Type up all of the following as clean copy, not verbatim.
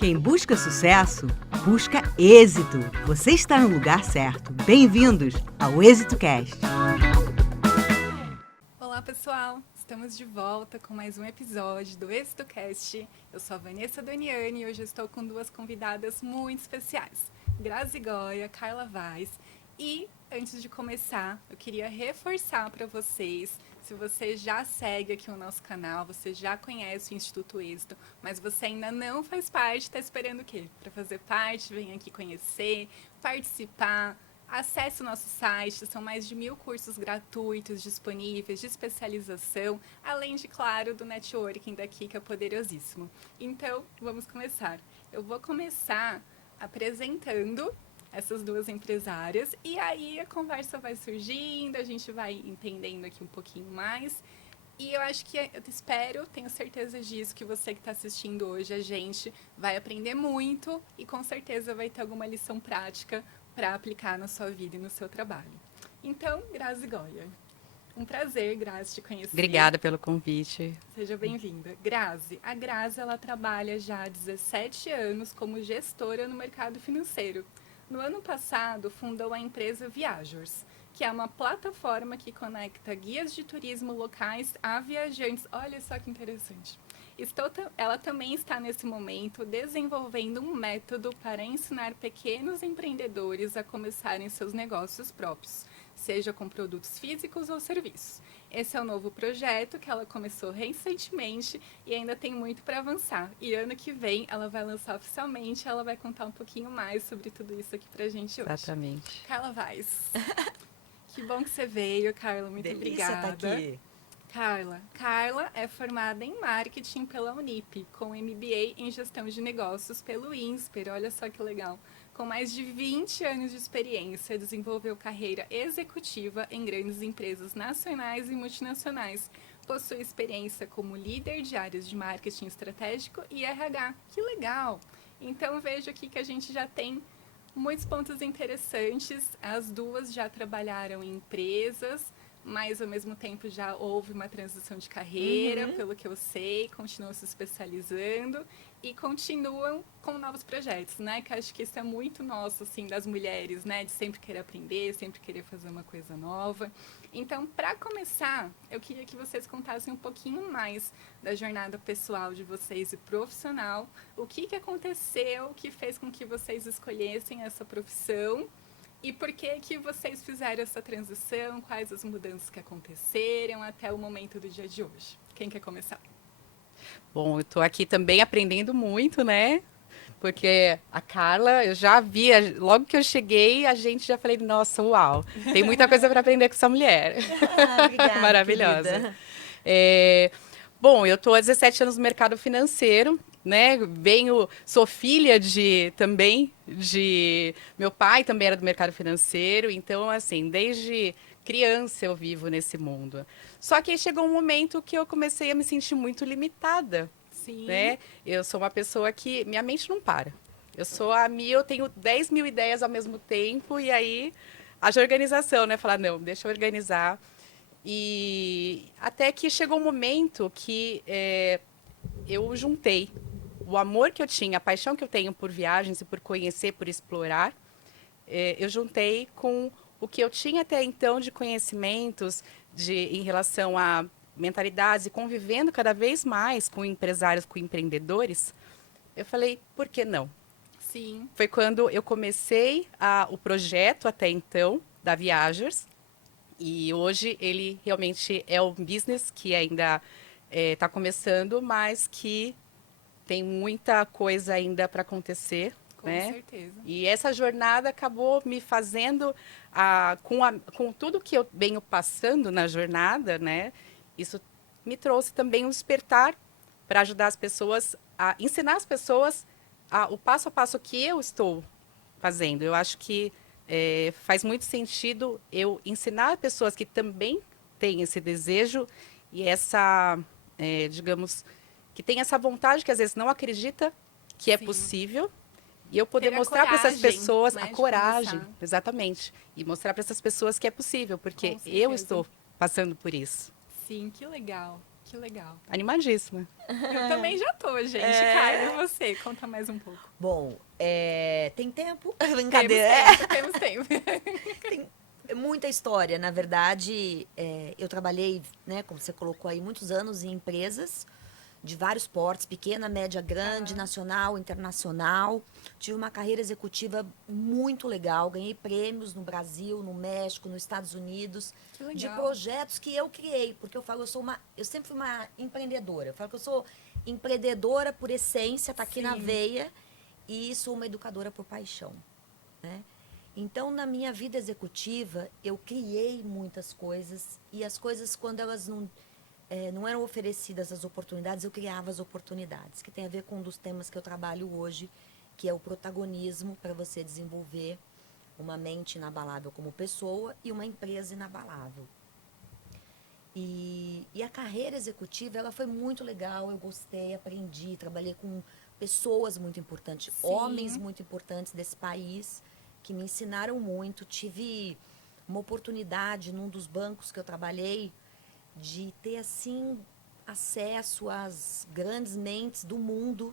Quem busca sucesso, busca êxito. Você está no lugar certo. Bem-vindos ao Êxito Cast. Olá, pessoal! Estamos de volta com mais um episódio do Êxito Cast. Eu sou a Vanessa Doniani e hoje estou com duas convidadas muito especiais, Grazi Goya, Carla Vaz. E, antes de começar, eu queria reforçar para vocês, se você já segue aqui o nosso canal, você já conhece o Instituto Êxito, mas você ainda não faz parte, está esperando o quê? Para fazer parte, vem aqui conhecer, participar. Acesse o nosso site, são mais de 1.000 cursos gratuitos disponíveis de especialização, além de, claro, do networking daqui, que é poderosíssimo. Então, vamos começar. Eu vou começar apresentando essas duas empresárias e aí a conversa vai surgindo, a gente vai entendendo aqui um pouquinho mais. E eu acho que, eu espero, tenho certeza disso, que você que está assistindo hoje, a gente vai aprender muito e com certeza vai ter alguma lição prática para aplicar na sua vida e no seu trabalho. Então, Grazi Goya, um prazer, Grazi, te conhecer. Obrigada pelo convite. Seja bem-vinda. A Grazi, ela trabalha já há 17 anos como gestora no mercado financeiro. No ano passado, fundou a empresa Viajors, que é uma plataforma que conecta guias de turismo locais a viajantes. Olha só que interessante. Ela também está, nesse momento, desenvolvendo um método para ensinar pequenos empreendedores a começarem seus negócios próprios, seja com produtos físicos ou serviços. Esse é o novo projeto que ela começou recentemente e ainda tem muito para avançar. E ano que vem ela vai lançar oficialmente, ela vai contar um pouquinho mais sobre tudo isso aqui para a gente hoje. Exatamente. Carla Vaz. Que bom que você veio, Carla. Muito obrigada. Tá aqui. Carla é formada em marketing pela Unip, com MBA em gestão de negócios pelo INSPER. Olha só que legal. Com mais de 20 anos de experiência, desenvolveu carreira executiva em grandes empresas nacionais e multinacionais. Possui experiência como líder de áreas de marketing estratégico e RH. Que legal! Então, vejo aqui que a gente já tem muitos pontos interessantes. As duas já trabalharam em empresas, mas ao mesmo tempo já houve uma transição de carreira, pelo que eu sei, continuam se especializando e continuam com novos projetos, né? Que acho que isso é muito nosso, assim, das mulheres, né? De sempre querer aprender, sempre querer fazer uma coisa nova. Então, para começar, eu queria que vocês contassem um pouquinho mais da jornada pessoal de vocês e profissional. O que aconteceu que fez com que vocês escolhessem essa profissão? E por que vocês fizeram essa transição? Quais as mudanças que aconteceram até o momento do dia de hoje? Quem quer começar? Bom, eu estou aqui também aprendendo muito, né? Porque a Carla, eu já vi, logo que eu cheguei, a gente já falei, nossa, uau, tem muita coisa para aprender com essa mulher. Obrigada, Maravilhosa. querida. Bom, eu estou há 17 anos no mercado financeiro, né? Sou filha também de meu pai também era do mercado financeiro, então assim, desde criança eu vivo nesse mundo. Só que aí chegou um momento que eu comecei a me sentir muito limitada, Sim. né? Eu sou uma pessoa que minha mente não para. Eu tenho 10 mil ideias ao mesmo tempo e aí haja organização, né? Falar, não, deixa eu organizar. E até que chegou um momento que eu juntei o amor que eu tinha, a paixão que eu tenho por viagens e por conhecer, por explorar, eu juntei com o que eu tinha até então de conhecimentos em relação a mentalidades e convivendo cada vez mais com empresários, com empreendedores. Eu falei, por que não? Sim. Foi quando eu comecei o projeto até então da Viagers. E hoje ele realmente é um business que ainda está começando, mas que tem muita coisa ainda para acontecer. Com né? certeza. E essa jornada acabou me fazendo, com tudo que eu venho passando na jornada, né? Isso me trouxe também um despertar para ajudar as pessoas, a ensinar as pessoas o passo a passo que eu estou fazendo. Eu acho que faz muito sentido eu ensinar pessoas que também têm esse desejo e digamos, que tem essa vontade, que às vezes não acredita que é Sim. possível, e eu poder Ter a mostrar para essas coragem, pessoas né, a de coragem, começar. exatamente, e mostrar para essas pessoas que é possível, porque Com eu certeza. estou passando por isso. Sim, que legal. Que legal. Animadíssima. Eu também já tô, gente. Carla, e você? Conta mais um pouco. Bom, tem tempo? Brincadeira. Temos tempo. Tem muita história. Na verdade, eu trabalhei, né, como você colocou aí, muitos anos em empresas de vários portes, pequena, média, grande, nacional, internacional. Tive uma carreira executiva muito legal. Ganhei prêmios no Brasil, no México, nos Estados Unidos, Que legal. de projetos que eu criei. Porque eu falo, eu sempre fui uma empreendedora. Eu falo que eu sou empreendedora por essência, tá aqui na Sim. veia, e sou uma educadora por paixão, né? Então, na minha vida executiva, eu criei muitas coisas, e as coisas, quando elas não eram oferecidas as oportunidades, eu criava as oportunidades, que tem a ver com um dos temas que eu trabalho hoje, que é o protagonismo, para você desenvolver uma mente inabalável como pessoa e uma empresa inabalável. E a carreira executiva, ela foi muito legal, eu gostei, aprendi, trabalhei com pessoas muito importantes, Sim. homens muito importantes desse país, que me ensinaram muito. Tive uma oportunidade num dos bancos que eu trabalhei, de ter, assim, acesso às grandes mentes do mundo,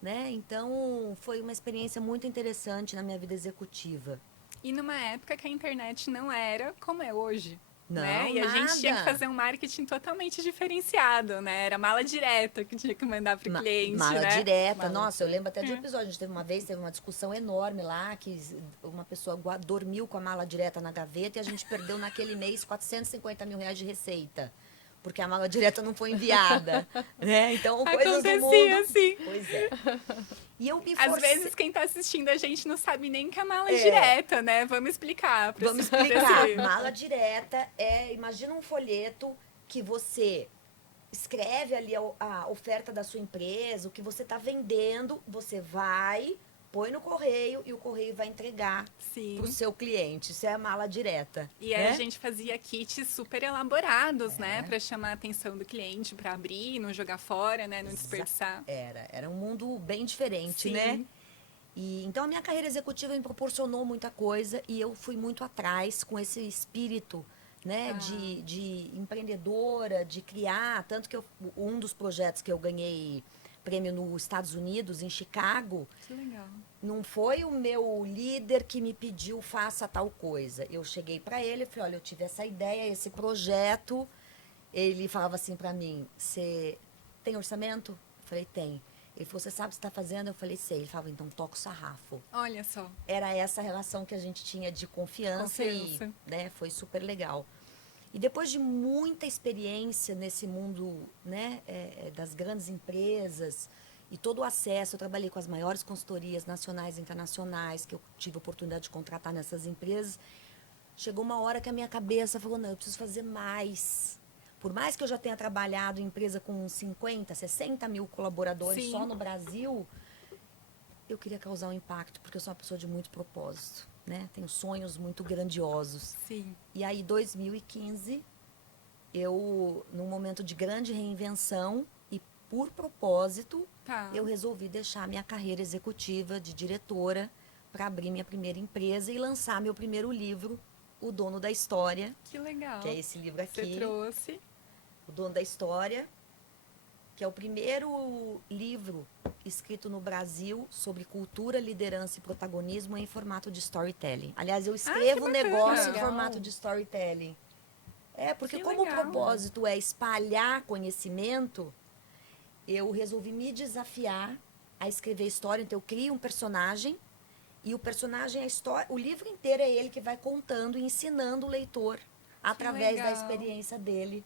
né? Então, foi uma experiência muito interessante na minha vida executiva. E numa época que a internet não era como é hoje. Não, né? E a gente tinha que nada. fazer um marketing totalmente diferenciado, né? Era mala direta que tinha que mandar para o cliente, Mala né? direta. Mala Nossa, eu lembro até de um É. episódio. A gente teve uma discussão enorme lá, que uma pessoa dormiu com a mala direta na gaveta e a gente perdeu naquele mês 450 mil reais de receita. Porque a mala direta não foi enviada, né? Então, coisas do mundo. Acontecia assim. Pois é. E eu me Às forcei. vezes quem está assistindo a gente não sabe nem que é mala É. direta, né? Vamos explicar. Vamos explicar. Mala direta imagina um folheto que você escreve ali a oferta da sua empresa, o que você está vendendo, você vai, põe no correio e o correio vai entregar Sim. para o seu cliente. Isso é a mala direta. E aí né? a gente fazia kits super elaborados, né? Para chamar a atenção do cliente, para abrir, não jogar fora, né? Não desperdiçar. Era um mundo bem diferente, Sim. né? E então a minha carreira executiva me proporcionou muita coisa e eu fui muito atrás com esse espírito, né, de empreendedora, de criar, tanto que um dos projetos que eu ganhei prêmio nos Estados Unidos, em Chicago, Que legal. não foi o meu líder que me pediu faça tal coisa. Eu cheguei para ele e falei, olha, eu tive essa ideia, esse projeto. Ele falava assim para mim, você tem orçamento? Eu falei, tem. Ele falou, você sabe o que você está fazendo? Eu falei, sei. Ele falava, então toca o sarrafo. Olha só. Era essa relação que a gente tinha de confiança. Confiança. E, né, foi super legal. E depois de muita experiência nesse mundo, né, das grandes empresas e todo o acesso, eu trabalhei com as maiores consultorias nacionais e internacionais, que eu tive a oportunidade de contratar nessas empresas. Chegou uma hora que a minha cabeça falou, não, eu preciso fazer mais. Por mais que eu já tenha trabalhado em empresa com 50, 60 mil colaboradores Sim. só no Brasil, eu queria causar um impacto, porque eu sou uma pessoa de muito propósito, né? Tenho sonhos muito grandiosos. Sim. E aí, 2015, eu, num momento de grande reinvenção e por propósito, Tá. eu resolvi deixar minha carreira executiva de diretora para abrir minha primeira empresa e lançar meu primeiro livro, O Dono da História, Que legal. que é esse livro Você aqui, trouxe. O Dono da História, que é o primeiro livro escrito no Brasil sobre cultura, liderança e protagonismo em formato de storytelling. Aliás, eu escrevo um bacana. negócio em Legal. formato de storytelling. Porque Que como o legal. propósito é espalhar conhecimento, eu resolvi me desafiar a escrever história. Então, eu crio um personagem e o personagem, a história, o livro inteiro é ele que vai contando e ensinando o leitor, através da legal. experiência dele,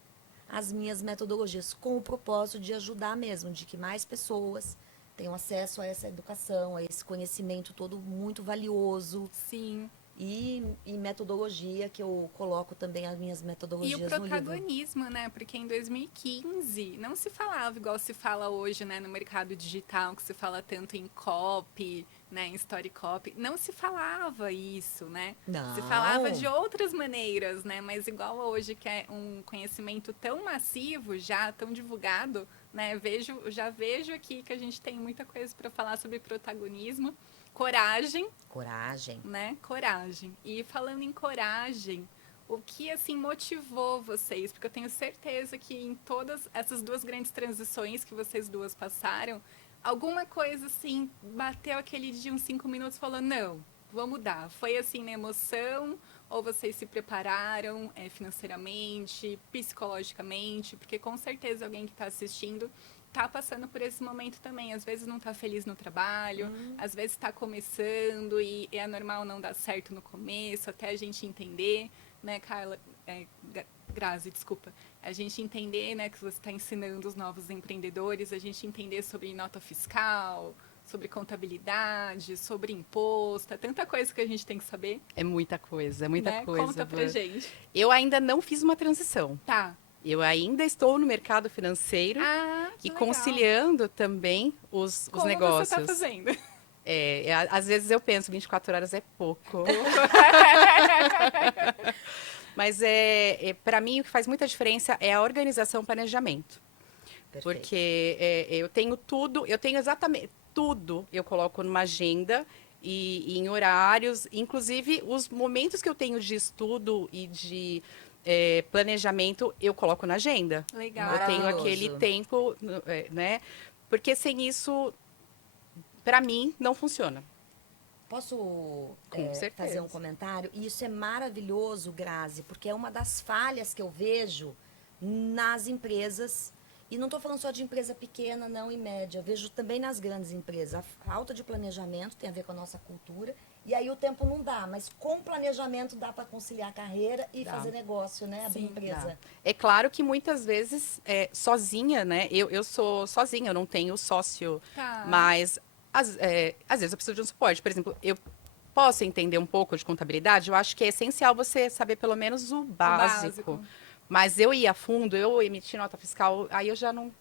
as minhas metodologias, com o propósito de ajudar mesmo, de que mais pessoas tenham acesso a essa educação, a esse conhecimento todo muito valioso. Sim. E metodologia, que eu coloco também as minhas E metodologias o no livro. protagonismo, né? Porque em 2015 não se falava igual se fala hoje, né? No mercado digital, que se fala tanto em copy, né? Em story copy. Não se falava isso, né? Não. Se falava de outras maneiras, né? Mas igual hoje, que é um conhecimento tão massivo, já tão divulgado, né? Já vejo aqui que a gente tem muita coisa para falar sobre protagonismo. Coragem, Coragem. né? Coragem. E falando em coragem, O que, assim, motivou vocês? Porque eu tenho certeza que em todas essas duas grandes transições que vocês duas passaram, alguma coisa, assim, bateu aquele dia uns 5 minutos e falou, não, vou mudar. Foi, assim, na emoção ou vocês se prepararam financeiramente, psicologicamente? Porque, com certeza, alguém que está assistindo tá passando por esse momento também. Às vezes não tá feliz no trabalho, às vezes está começando e é normal não dar certo no começo, até a gente entender, né, Carla, Grazi, desculpa, a gente entender, né, que você está ensinando os novos empreendedores, a gente entender sobre nota fiscal, sobre contabilidade, sobre imposto, é tanta coisa que a gente tem que saber. É muita coisa, né? Conta pra gente. Eu ainda não fiz uma transição. Tá. Eu ainda estou no mercado financeiro Que e legal. conciliando também os Como negócios. você tá fazendo? Às vezes eu penso, 24 horas é pouco. Mas para mim o que faz muita diferença é a organização e planejamento. Perfeito. Porque eu tenho exatamente tudo, eu coloco numa agenda e em horários, inclusive os momentos que eu tenho de estudo e de planejamento, eu coloco na agenda. Legal. Eu tenho Maravilhoso. aquele tempo, né? Porque sem isso, para mim, não funciona. Posso Com certeza. fazer um comentário? E isso é maravilhoso, Grazi, porque é uma das falhas que eu vejo nas empresas. E não estou falando só de empresa pequena, não, e média. Eu vejo também nas grandes empresas. A falta de planejamento tem a ver com a nossa cultura. E aí o tempo não dá, mas com planejamento dá para conciliar carreira e Dá. fazer negócio, né? Abrir empresa. Tá. É claro que muitas vezes, sozinha, né? Eu sou sozinha, eu não tenho sócio. Tá. Mas, às vezes, eu preciso de um suporte. Por exemplo, eu posso entender um pouco de contabilidade. Eu acho que é essencial você saber pelo menos o básico. Mas eu ir a fundo, eu emitir nota fiscal, aí eu já não...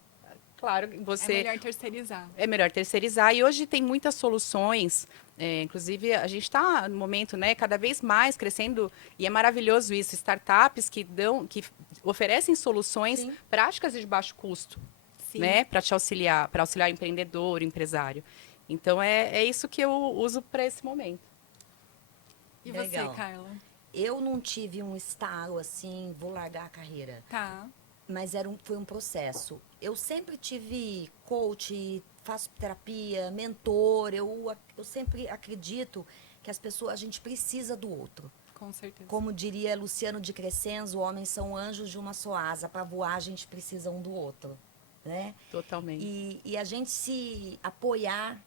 Claro, você... É melhor terceirizar. É melhor terceirizar. E hoje tem muitas soluções. Inclusive, a gente está no momento, né, cada vez mais crescendo, e é maravilhoso isso, startups que oferecem soluções Sim. práticas e de baixo custo, Sim. né, para auxiliar o empreendedor, o empresário. Então, é isso que eu uso para esse momento. E Legal. você, Carla? Eu não tive um estalo assim, vou largar a carreira. Tá. Mas foi um processo. Eu sempre tive coach, faço terapia, mentor. Eu sempre acredito que a gente precisa do outro. Com certeza. Como diria Luciano de Crescenzo, homens são anjos de uma só asa. Para voar, a gente precisa um do outro, né? Totalmente. E a gente se apoiar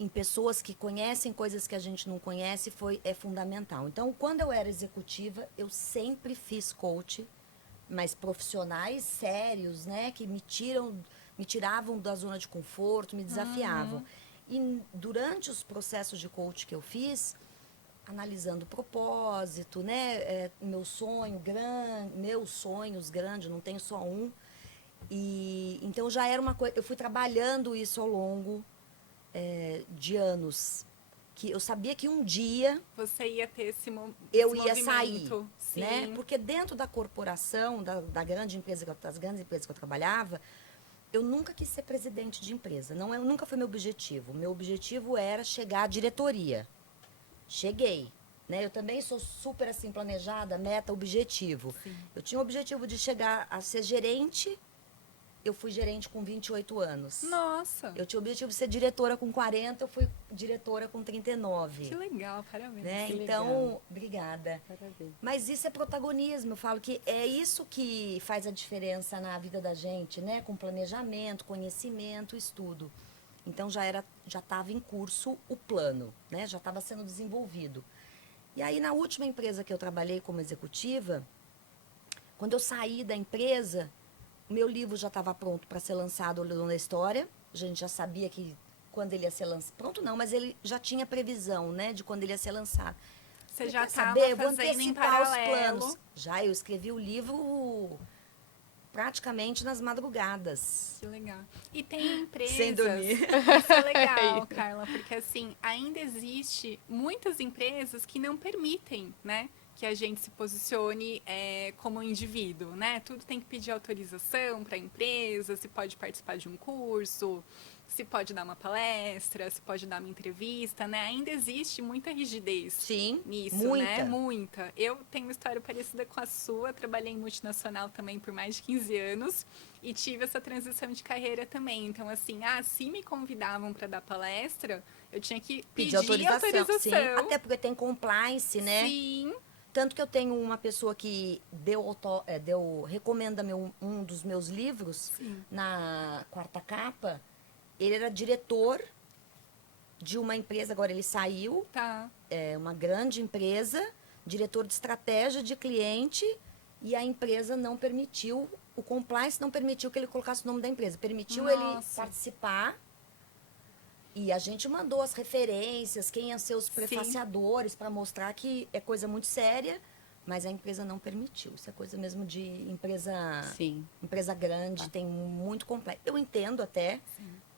em pessoas que conhecem coisas que a gente não conhece é fundamental. Então, quando eu era executiva, eu sempre fiz coach, mas profissionais sérios, né, que me tiravam da zona de conforto, me desafiavam. E durante os processos de coach que eu fiz, analisando o propósito, né, meus sonhos grandes, não tenho só um. E então já era uma coisa, eu fui trabalhando isso ao longo de anos, que eu sabia que um dia Você ia ter esse eu ia movimento. sair, Sim. né? Porque dentro da corporação, das grandes empresas que eu trabalhava, eu nunca quis ser presidente de empresa. Nunca foi meu objetivo. Meu objetivo era chegar à diretoria. Cheguei, né? Eu também sou super assim planejada, meta, objetivo. Sim. Eu tinha o objetivo de chegar a ser gerente. Eu fui gerente com 28 anos. Nossa, Eu tinha o objetivo de ser diretora com 40, eu fui diretora com 39. que legal, parabéns. Né? Que Então, legal. obrigada. Parabéns. Mas isso é protagonismo. Eu falo que é isso que faz a diferença na vida da gente, né? Com planejamento, conhecimento, estudo. Então, já estava em curso o plano, né? Já estava sendo desenvolvido. E aí, na última empresa que eu trabalhei como executiva, quando eu saí da empresa, o meu livro já estava pronto para ser lançado na História. A gente já sabia que quando ele ia ser lançado. Pronto não, mas ele já tinha previsão, né, de quando ele ia ser lançado. Você já Quer estava saber? Vou fazendo em antecipar os paralelo. planos. Já, eu escrevi o livro praticamente nas madrugadas. Que legal. E tem empresas... Sem dormir. Isso é legal, Carla, porque assim, ainda existe muitas empresas que não permitem, né, que a gente se posicione como indivíduo, né? Tudo tem que pedir autorização para a empresa, se pode participar de um curso, se pode dar uma palestra, se pode dar uma entrevista, né? Ainda existe muita rigidez Sim, nisso, muita. né? Muita. Eu tenho uma história parecida com a sua, trabalhei em multinacional também por mais de 15 anos e tive essa transição de carreira também. Então, assim, se me convidavam para dar palestra, eu tinha que pedir autorização. Sim, até porque tem compliance, né? Sim, Tanto que eu tenho uma pessoa que recomenda um dos meus livros sim. na quarta capa. Ele era diretor de uma empresa, agora ele saiu, Tá. é uma grande empresa, diretor de estratégia de cliente, e a empresa não permitiu, o compliance não permitiu que ele colocasse o nome da empresa, permitiu ele Nossa. participar. E a gente mandou as referências, quem iam ser os prefaciadores, para mostrar que é coisa muito séria, mas a empresa não permitiu. Isso é coisa mesmo de Sim. empresa grande, tem muito complexo. Eu entendo até,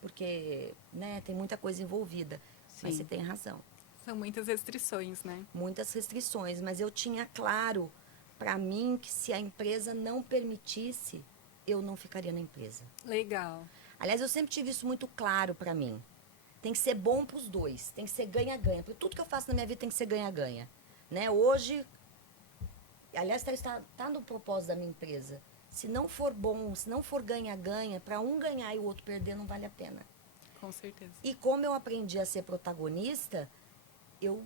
porque né, tem muita coisa envolvida, mas Sim. você tem razão. São muitas restrições, né? Muitas restrições, mas eu tinha claro para mim que se a empresa não permitisse, eu não ficaria na empresa. Legal. Aliás, eu sempre tive isso muito claro para mim. Tem que ser bom para os dois, tem que ser ganha-ganha. Porque tudo que eu faço na minha vida tem que ser ganha-ganha. Né? Hoje, aliás, tá no propósito da minha empresa. Se não for bom, se não for ganha-ganha, para um ganhar e o outro perder, não vale a pena. Com certeza. E como eu aprendi a ser protagonista, eu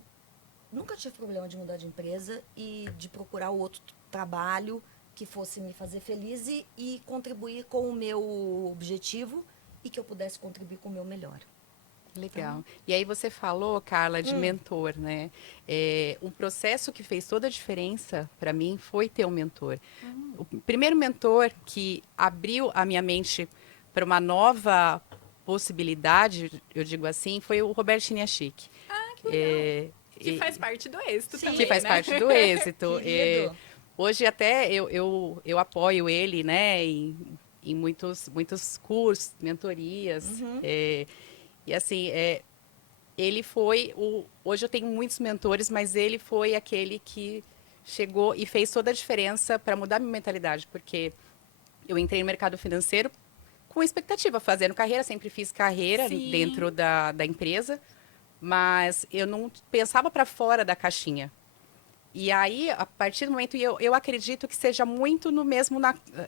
nunca tive problema de mudar de empresa e de procurar outro trabalho que fosse me fazer feliz e contribuir com o meu objetivo e que eu pudesse contribuir com o meu melhor. Legal. E aí você falou, Carla, de mentor, né? Um processo que fez toda a diferença para mim foi ter um mentor. O primeiro mentor que abriu a minha mente para uma nova possibilidade, eu digo assim, foi o Roberto Chiniachik. Que legal. Que faz parte do êxito também, Que faz né? parte do êxito. Querido. Hoje até eu apoio ele, né, em muitos cursos, mentorias. E assim, ele foi hoje eu tenho muitos mentores, mas ele foi aquele que chegou e fez toda a diferença para mudar minha mentalidade, porque eu entrei no mercado financeiro com expectativa, fazendo carreira, sempre fiz carreira Sim. dentro da empresa, mas eu não pensava para fora da caixinha. E aí, a partir do momento, eu acredito que seja muito no mesmo,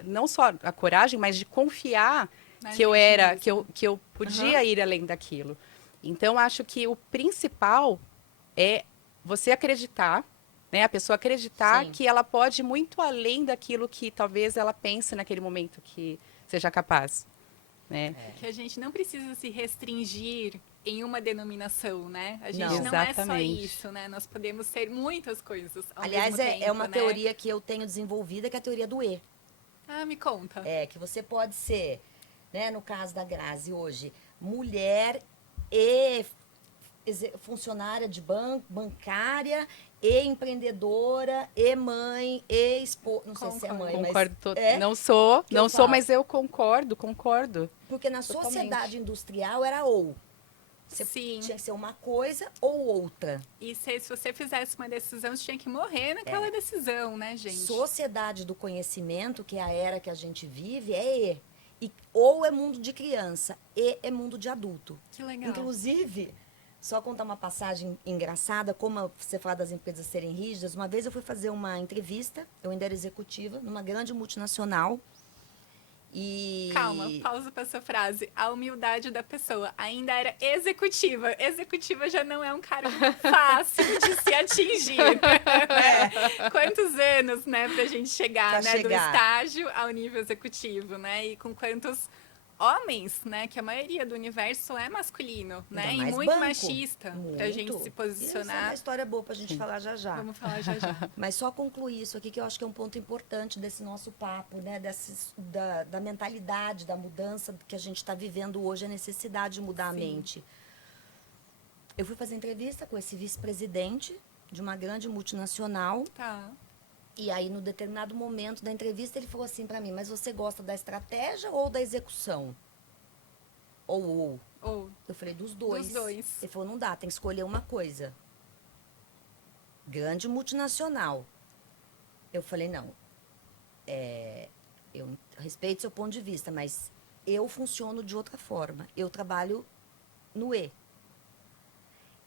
não só a coragem, mas de confiar Na que eu gente era, mesmo. que eu podia ir além daquilo. Então, acho que o principal é você acreditar, né? A pessoa acreditar Sim. que ela pode ir muito além daquilo que talvez ela pense naquele momento que seja capaz, né? Que a gente não precisa se restringir em uma denominação, né? A gente Não. não é só Exatamente. isso, né? Nós podemos ser muitas coisas ao Aliás, mesmo tempo, é uma né? teoria que eu tenho desenvolvida, que é a teoria do E. Me conta. Que você pode ser, né, no caso da Grazi hoje, mulher e funcionária de bancária, e empreendedora, e mãe, e esposa. Não sei se é mãe, Concordo. mas Não sou, que eu não sou, falo. mas eu concordo. Porque na Totalmente. sociedade industrial era ou. Você Sim. tinha que ser uma coisa ou outra. E se você fizesse uma decisão, você tinha que morrer naquela decisão, né, gente? Sociedade do conhecimento, que é a era que a gente vive, é E. E ou é mundo de criança, E é mundo de adulto. Que legal. Inclusive, só contar uma passagem engraçada, como você fala das empresas serem rígidas. Uma vez eu fui fazer uma entrevista, eu ainda era executiva, numa grande multinacional. E... Calma, pausa para essa frase. A humildade da pessoa ainda era executiva. Executiva já não é um cargo fácil de se atingir. Quantos anos, né, pra gente chegar, Pra né, do chegar. estágio ao nível executivo, né? E com quantos homens, né, que a maioria do universo é masculino, né? Ainda E mais muito banco. machista pra gente se Isso é posicionar. uma história boa pra gente falar já já. Vamos falar já já. Mas só concluir isso aqui, que eu acho que é um ponto importante desse nosso papo, né? Da mentalidade, da mudança que a gente está vivendo hoje, a necessidade de mudar a mente. Eu fui fazer entrevista com esse vice-presidente de uma grande multinacional. Tá. E aí, no determinado momento da entrevista, ele falou assim para mim: mas você gosta da estratégia ou da execução? Ou. Ou Eu falei, dos dois. Dos dois. Ele falou, não dá, tem que escolher uma coisa. Grande multinacional. Eu falei, não. Eu respeito seu ponto de vista, mas eu funciono de outra forma. Eu trabalho no E.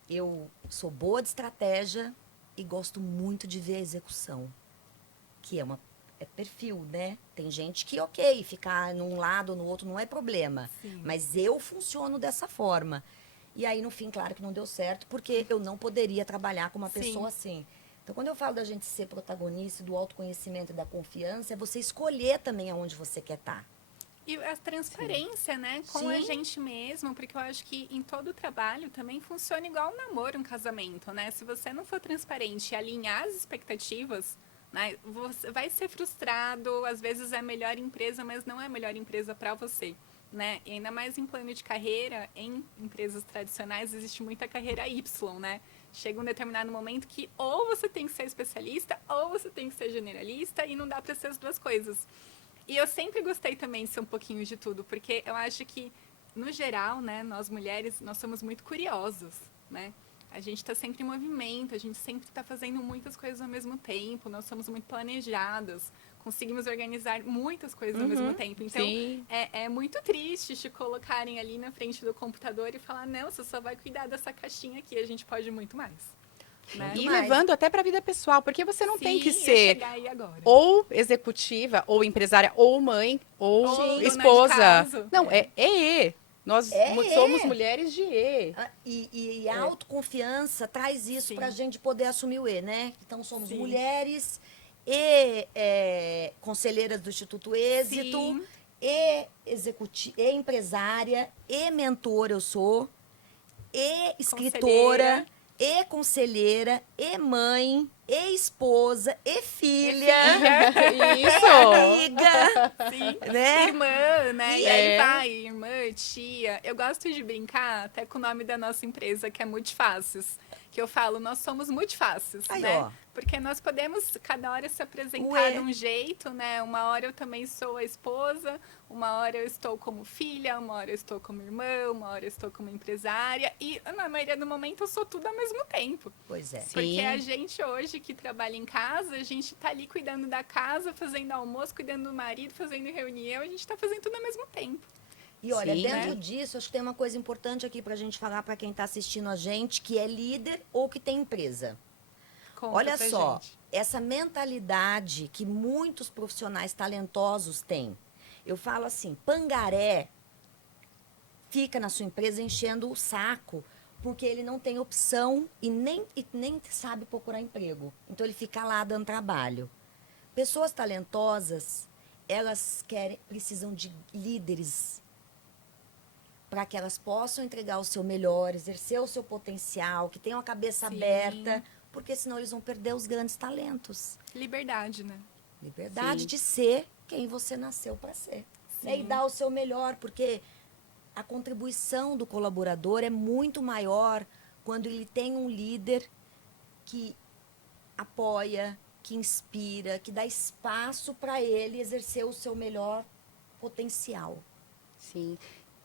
Eu sou boa de estratégia e gosto muito de ver a execução, que é perfil, né? Tem gente que, ok, ficar num lado ou no outro não é problema. Sim. Mas eu funciono dessa forma. E aí, no fim, claro que não deu certo, porque eu não poderia trabalhar com uma Sim. pessoa assim. Então, quando eu falo da gente ser protagonista, do autoconhecimento e da confiança, é você escolher também aonde você quer estar. E a transparência, né, com a Sim. gente mesmo, porque eu acho que em todo trabalho também funciona igual um namoro, um casamento, né? Se você não for transparente e alinhar as expectativas, né, você vai ser frustrado, às vezes é a melhor empresa, mas não é a melhor empresa para você, né? E ainda mais em plano de carreira, em empresas tradicionais existe muita carreira Y, né? Chega um determinado momento que ou você tem que ser especialista ou você tem que ser generalista e não dá para ser as duas coisas. E eu sempre gostei também de ser um pouquinho de tudo, porque eu acho que, no geral, né, nós mulheres, nós somos muito curiosas, né? A gente está sempre em movimento, a gente sempre está fazendo muitas coisas ao mesmo tempo, nós somos muito planejadas, conseguimos organizar muitas coisas ao mesmo tempo. Então, Sim. é muito triste te colocarem ali na frente do computador e falar, não, você só vai cuidar dessa caixinha aqui, a gente pode muito mais. Né? E mais. levando até para a vida pessoal, porque você não tem que Sim, ia ser chegar aí agora. ou executiva, ou empresária, ou mãe, ou Ou dona de esposa. casa. Não, é E. Nós É somos E. mulheres de E. E a autoconfiança traz isso Sim. para a gente poder assumir o E, né? Então, somos Sim. mulheres e conselheiras do Instituto Êxito, Sim. e empresária, e mentora eu sou, e escritora, e conselheira, e mãe, e esposa, e filha, Isso! amiga, Sim. né? Irmã, né? E aí É. vai, irmã, tia. Eu gosto de brincar até com o nome da nossa empresa, que é Multifácios. Que eu falo, nós somos multifácios, Aí, né? ó. Porque nós podemos, cada hora, se apresentar Ué. de um jeito, né? Uma hora eu também sou a esposa, uma hora eu estou como filha, uma hora eu estou como irmã, uma hora eu estou como empresária. E, na maioria do momento, eu sou tudo ao mesmo tempo. Pois é. Sim. Porque a gente hoje que trabalha em casa, a gente tá ali cuidando da casa, fazendo almoço, cuidando do marido, fazendo reunião, a gente tá fazendo tudo ao mesmo tempo. E olha, Sim, dentro né? disso, acho que tem uma coisa importante aqui pra gente falar pra quem tá assistindo a gente, que é líder ou que tem empresa. Conta Olha pra só, gente. essa mentalidade que muitos profissionais talentosos têm. Eu falo assim, pangaré fica na sua empresa enchendo o saco, porque ele não tem opção e nem sabe procurar emprego. Então ele fica lá dando trabalho. Pessoas talentosas, elas precisam de líderes para que elas possam entregar o seu melhor, exercer o seu potencial, que tenham a cabeça Sim. aberta, porque senão eles vão perder os grandes talentos. Liberdade, né? Liberdade Sim. de ser quem você nasceu para ser. Né? E Sim. dar o seu melhor, porque a contribuição do colaborador é muito maior quando ele tem um líder que apoia, que inspira, que dá espaço para ele exercer o seu melhor potencial. Sim.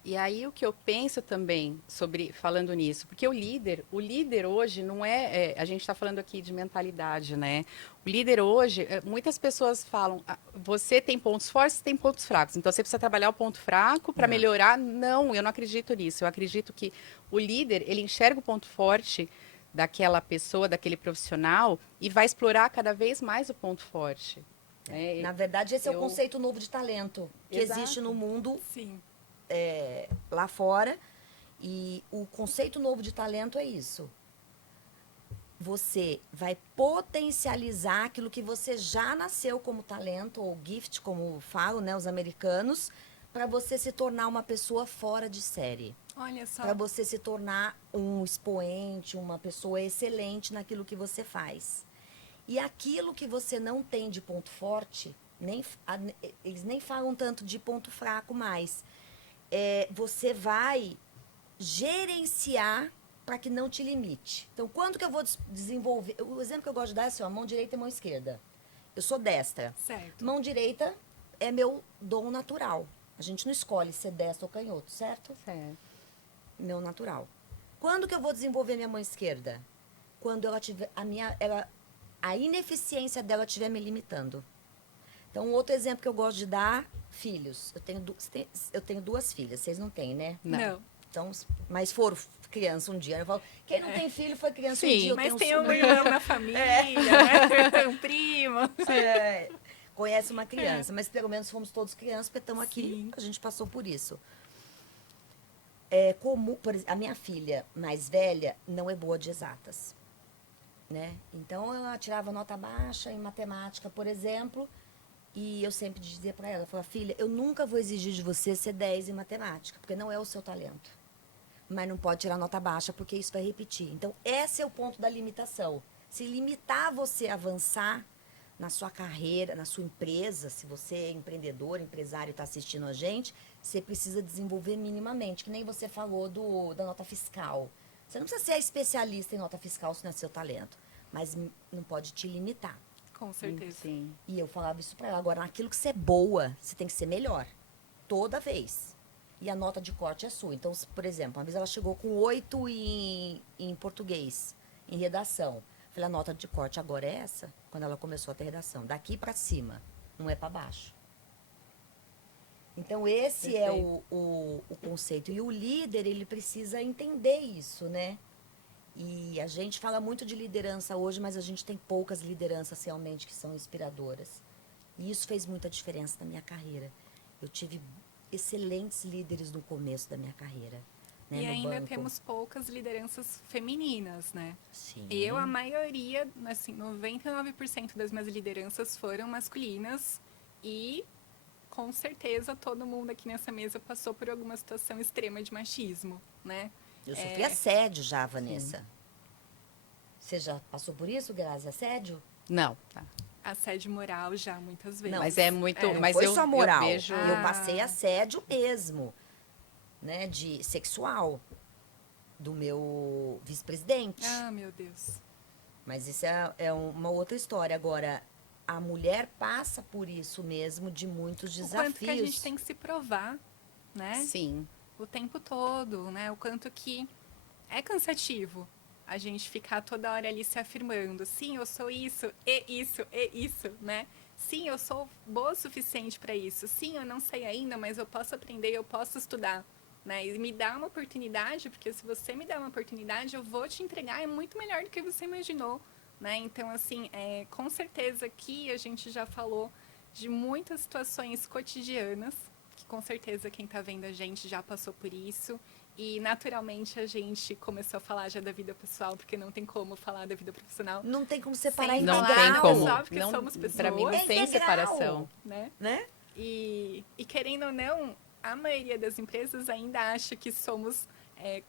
E aí o que eu penso também sobre falando nisso, porque o líder hoje não a gente está falando aqui de mentalidade, né? O líder hoje, muitas pessoas falam, você tem pontos fortes, tem pontos fracos, então você precisa trabalhar o ponto fraco para melhorar. Não, eu não acredito nisso. Eu acredito que o líder, ele enxerga o ponto forte daquela pessoa, daquele profissional e vai explorar cada vez mais o ponto forte. Né? Na verdade, esse é o Eu- conceito novo de talento que Exato. existe no mundo Sim. lá fora. E o conceito novo de talento é isso. Você vai potencializar aquilo que você já nasceu como talento, ou gift, como falam, né, os americanos, para você se tornar uma pessoa fora de série. Olha só. Para você se tornar um expoente, uma pessoa excelente naquilo que você faz. E aquilo que você não tem de ponto forte, eles nem falam tanto de ponto fraco mais. Você vai gerenciar para que não te limite. Então, quando que eu vou desenvolver... O exemplo que eu gosto de dar é assim, ó, mão direita e mão esquerda. Eu sou destra. Certo. Mão direita é meu dom natural. A gente não escolhe ser destro ou canhoto, certo? Certo. Meu natural. Quando que eu vou desenvolver minha mão esquerda? Quando ela tiver a ineficiência dela estiver me limitando. Então, outro exemplo que eu gosto de dar, Filhos. Eu tenho 2 filhas, vocês não têm, né? Não. Então, mas foram criança um dia. Eu falo, quem não tem filho foi criança um Sim, dia. Eu Mas tenho tem um sobrinho. irmão na família, né? Um primo. É, conhece uma criança, mas pelo menos fomos todos crianças, porque estamos aqui, Sim. a gente passou por isso. É comum, por exemplo, a minha filha mais velha não é boa de exatas, né? Então ela tirava nota baixa em matemática, por exemplo, e eu sempre dizia para ela, eu falava, filha, eu nunca vou exigir de você ser 10 em matemática, porque não é o seu talento. Mas não pode tirar nota baixa, porque isso vai repetir. Então, esse é o ponto da limitação. Se limitar você a avançar na sua carreira, na sua empresa, se você é empreendedor, empresário e está assistindo a gente, você precisa desenvolver minimamente, que nem você falou da nota fiscal. Você não precisa ser especialista em nota fiscal se não é seu talento, mas não pode te limitar. Com certeza. Sim. E eu falava isso para ela. Agora, naquilo que você é boa, você tem que ser melhor. Toda vez. E a nota de corte é sua. Então, por exemplo, uma vez ela chegou com 8 em português, em redação. Falei, a nota de corte agora é essa? Quando ela começou a ter redação. Daqui para cima, não é para baixo. Então, esse é o conceito. E o líder, ele precisa entender isso, né? E a gente fala muito de liderança hoje, mas a gente tem poucas lideranças realmente que são inspiradoras. E isso fez muita diferença na minha carreira. Eu tive excelentes líderes no começo da minha carreira. Né, E no ainda banco. temos poucas lideranças femininas, né? Sim. A maioria, assim, 99% das minhas lideranças foram masculinas e com certeza todo mundo aqui nessa mesa passou por alguma situação extrema de machismo, né? Eu sofri assédio já, Vanessa. Você já passou por isso, Grazi? Assédio? Não, tá. Assédio moral já, muitas vezes. Não, Mas é muito. Não mas foi eu, só moral. eu vejo. Eu passei assédio mesmo, né, de sexual do meu vice-presidente. Ah, meu Deus. Mas isso é uma outra história. Agora, a mulher passa por isso mesmo, de muitos O desafios. quanto que a gente tem que se provar, né? Sim. O tempo todo, né? O quanto que é cansativo a gente ficar toda hora ali se afirmando. Sim, eu sou isso, e isso, né? Sim, eu sou boa o suficiente para isso. Sim, eu não sei ainda, mas eu posso aprender, eu posso estudar. Né? E me dá uma oportunidade, porque se você me der uma oportunidade, eu vou te entregar, é muito melhor do que você imaginou. Né? Então, assim, com certeza aqui a gente já falou de muitas situações cotidianas, que com certeza quem está vendo a gente já passou por isso. E, naturalmente, a gente começou a falar já da vida pessoal, porque não tem como falar da vida profissional. Não tem como separar Sem em Não falar tem da como. pessoal, porque Não, somos pessoas. pra mim não É tem integral. separação. Né? E querendo ou não, a maioria das empresas ainda acha que somos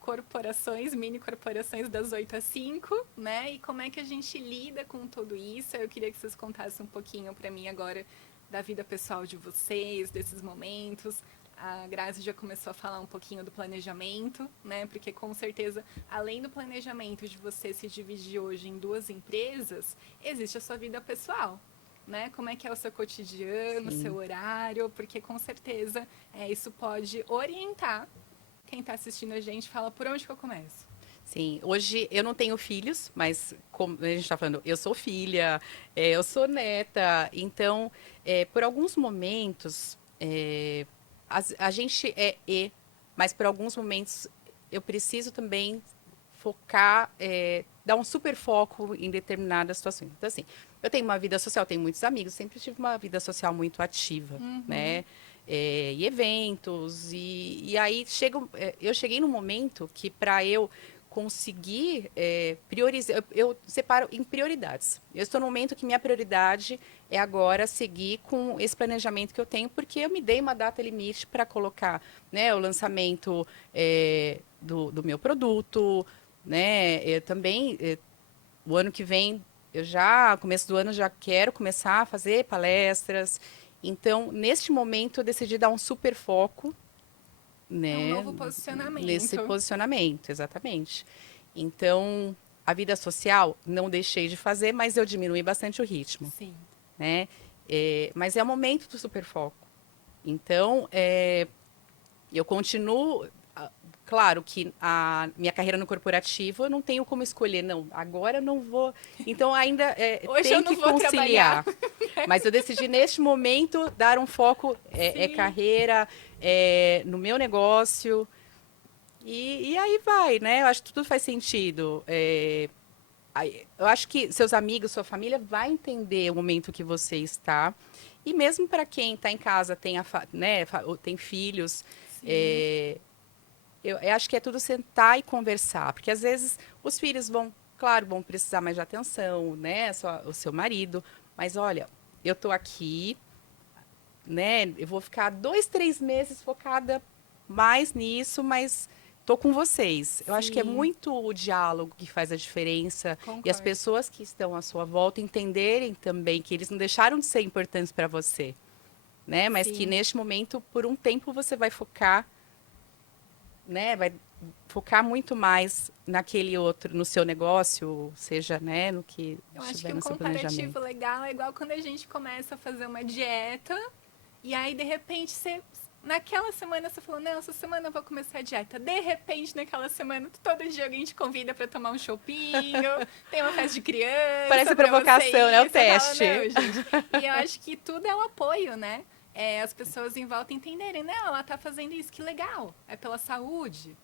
corporações, mini corporações das 8 às 5, né? E como é que a gente lida com tudo isso? Eu queria que vocês contassem um pouquinho para mim agora da vida pessoal de vocês, desses momentos. A Grazi já começou a falar um pouquinho do planejamento, né? Porque com certeza, além do planejamento de você se dividir hoje em 2 empresas, existe a sua vida pessoal. Né? Como é que é o seu cotidiano, o seu horário, porque com certeza isso pode orientar quem está assistindo a gente, fala por onde que eu começo. Sim, hoje eu não tenho filhos, mas como a gente está falando, eu sou filha, eu sou neta, então, por alguns momentos, a gente mas por alguns momentos eu preciso também focar, dar um super foco em determinadas situações. Então, assim, eu tenho uma vida social, tenho muitos amigos, sempre tive uma vida social muito ativa, né? E eventos, e aí eu cheguei num momento que para eu conseguir priorizar, eu separo em prioridades. Eu estou no momento que minha prioridade é agora seguir com esse planejamento que eu tenho, porque eu me dei uma data limite para colocar, né, o lançamento do meu produto, né? Eu também, o ano que vem, começo do ano, já quero começar a fazer palestras. Então, neste momento, eu decidi dar um super foco, né? Um novo posicionamento. Nesse posicionamento, exatamente. Então, a vida social, não deixei de fazer, mas eu diminui bastante o ritmo. Sim. Né? Mas é o momento do super foco. Então, eu continuo Claro que a minha carreira no corporativo eu não tenho como escolher, não, agora eu não vou. Então ainda Hoje tem eu não que vou conciliar. Mas eu decidi neste momento dar um foco Sim. carreira, no meu negócio. E aí vai, né? Eu acho que tudo faz sentido. Eu acho que seus amigos, sua família vai entender o momento que você está. E mesmo para quem está em casa, ou tem filhos, Sim. eu acho que é tudo sentar e conversar. Porque às vezes os filhos vão, claro, vão precisar mais de atenção, né? O seu marido. Mas olha, eu estou aqui, né? Eu vou ficar 2, 3 meses focada mais nisso, mas tô com vocês. Eu acho que é Sim. muito o diálogo que faz a diferença e as Concordo. pessoas que estão à sua volta entenderem também que eles não deixaram de ser importantes para você, né? Mas que Sim. neste momento, por um tempo, você vai focar, né? Vai focar muito mais naquele outro, no seu negócio, seja, né, no que Eu acho estiver que um no seu comparativo planejamento. legal é igual quando a gente começa a fazer uma dieta e aí, de repente, naquela semana você falou, não, essa semana eu vou começar a dieta. De repente, naquela semana, todo dia alguém te convida para tomar um chopinho, tem uma festa de criança. Parece pra provocação, você ir, né? O você fala, teste. não, gente. E eu acho que tudo é um apoio, né? As pessoas em volta entenderem, não, ela tá fazendo isso, que legal, é pela saúde,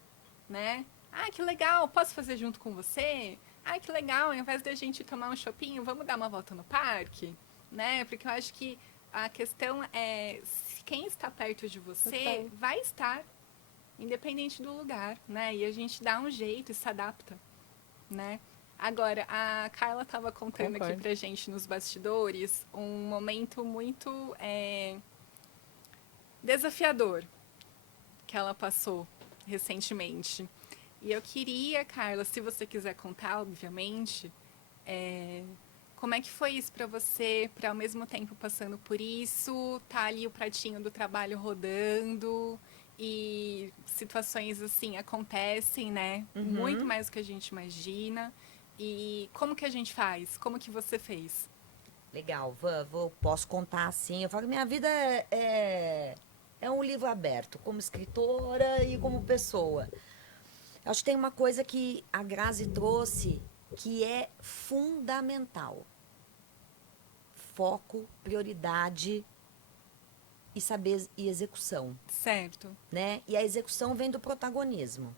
né? Ah, que legal, posso fazer junto com você? Ah, que legal, ao invés da gente tomar um chopinho, vamos dar uma volta no parque, né? Porque eu acho que a questão é quem está perto de você Total. vai estar, independente do lugar, né? E a gente dá um jeito e se adapta, né? Agora, a Carla estava contando aqui Concordo. pra gente nos bastidores um momento muito desafiador que ela passou recentemente. E eu queria, Carla, se você quiser contar, obviamente, como é que foi isso para você, para ao mesmo tempo passando por isso, tá ali o pratinho do trabalho rodando e situações assim acontecem, né? Muito mais do que a gente imagina. E como que a gente faz? Como que você fez? Legal, posso contar assim. Eu falo que minha vida é um livro aberto, como escritora e como pessoa. Acho que tem uma coisa que a Grazi trouxe que é fundamental. Foco, prioridade e saber e execução, Certo. né? E a execução vem do protagonismo.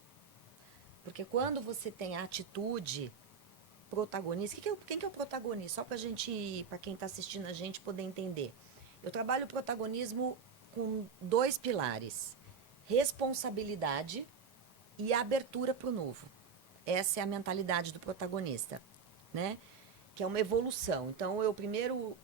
Porque quando você tem a atitude protagonista, quem que é o protagonista? Só pra gente, para quem está assistindo a gente poder entender. Eu trabalho o protagonismo com 2 pilares: responsabilidade e abertura para o novo. Essa é a mentalidade do protagonista, né? Que é uma evolução. Então, eu primeiro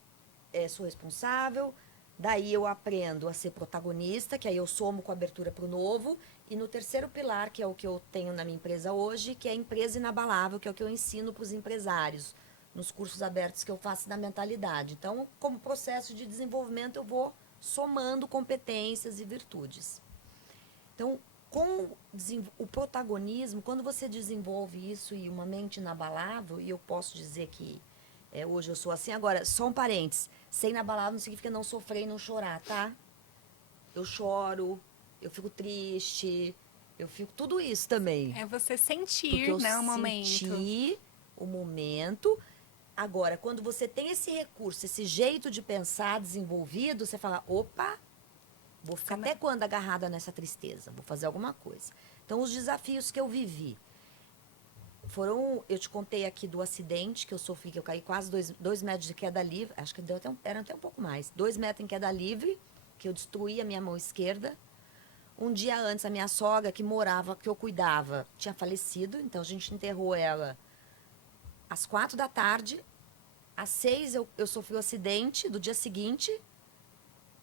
sou responsável, daí eu aprendo a ser protagonista, que aí eu somo com abertura para o novo. E no terceiro pilar, que é o que eu tenho na minha empresa hoje, que é a empresa inabalável, que é o que eu ensino para os empresários, nos cursos abertos que eu faço da mentalidade. Então, como processo de desenvolvimento, eu vou somando competências e virtudes. Então, com o protagonismo, quando você desenvolve isso e uma mente inabalável, e eu posso dizer que hoje eu sou assim. Agora, só um parênteses, ser inabalável não significa não sofrer e não chorar, tá? Eu choro, eu fico triste, eu fico tudo isso também. É você Porque sentir, eu né, o momento. senti o momento. Agora, quando você tem esse recurso, esse jeito de pensar desenvolvido, você fala, opa, vou ficar até quando agarrada nessa tristeza? Vou fazer alguma coisa. Então, os desafios que eu vivi foram, eu te contei aqui do acidente que eu sofri, que eu caí quase 2 metros de queda livre, acho que era até um pouco mais, 2 metros em queda livre, que eu destruí a minha mão esquerda. Um dia antes, a minha sogra, que morava, que eu cuidava, tinha falecido, então a gente enterrou ela às 4 da tarde. Às 6 eu sofri o acidente do dia seguinte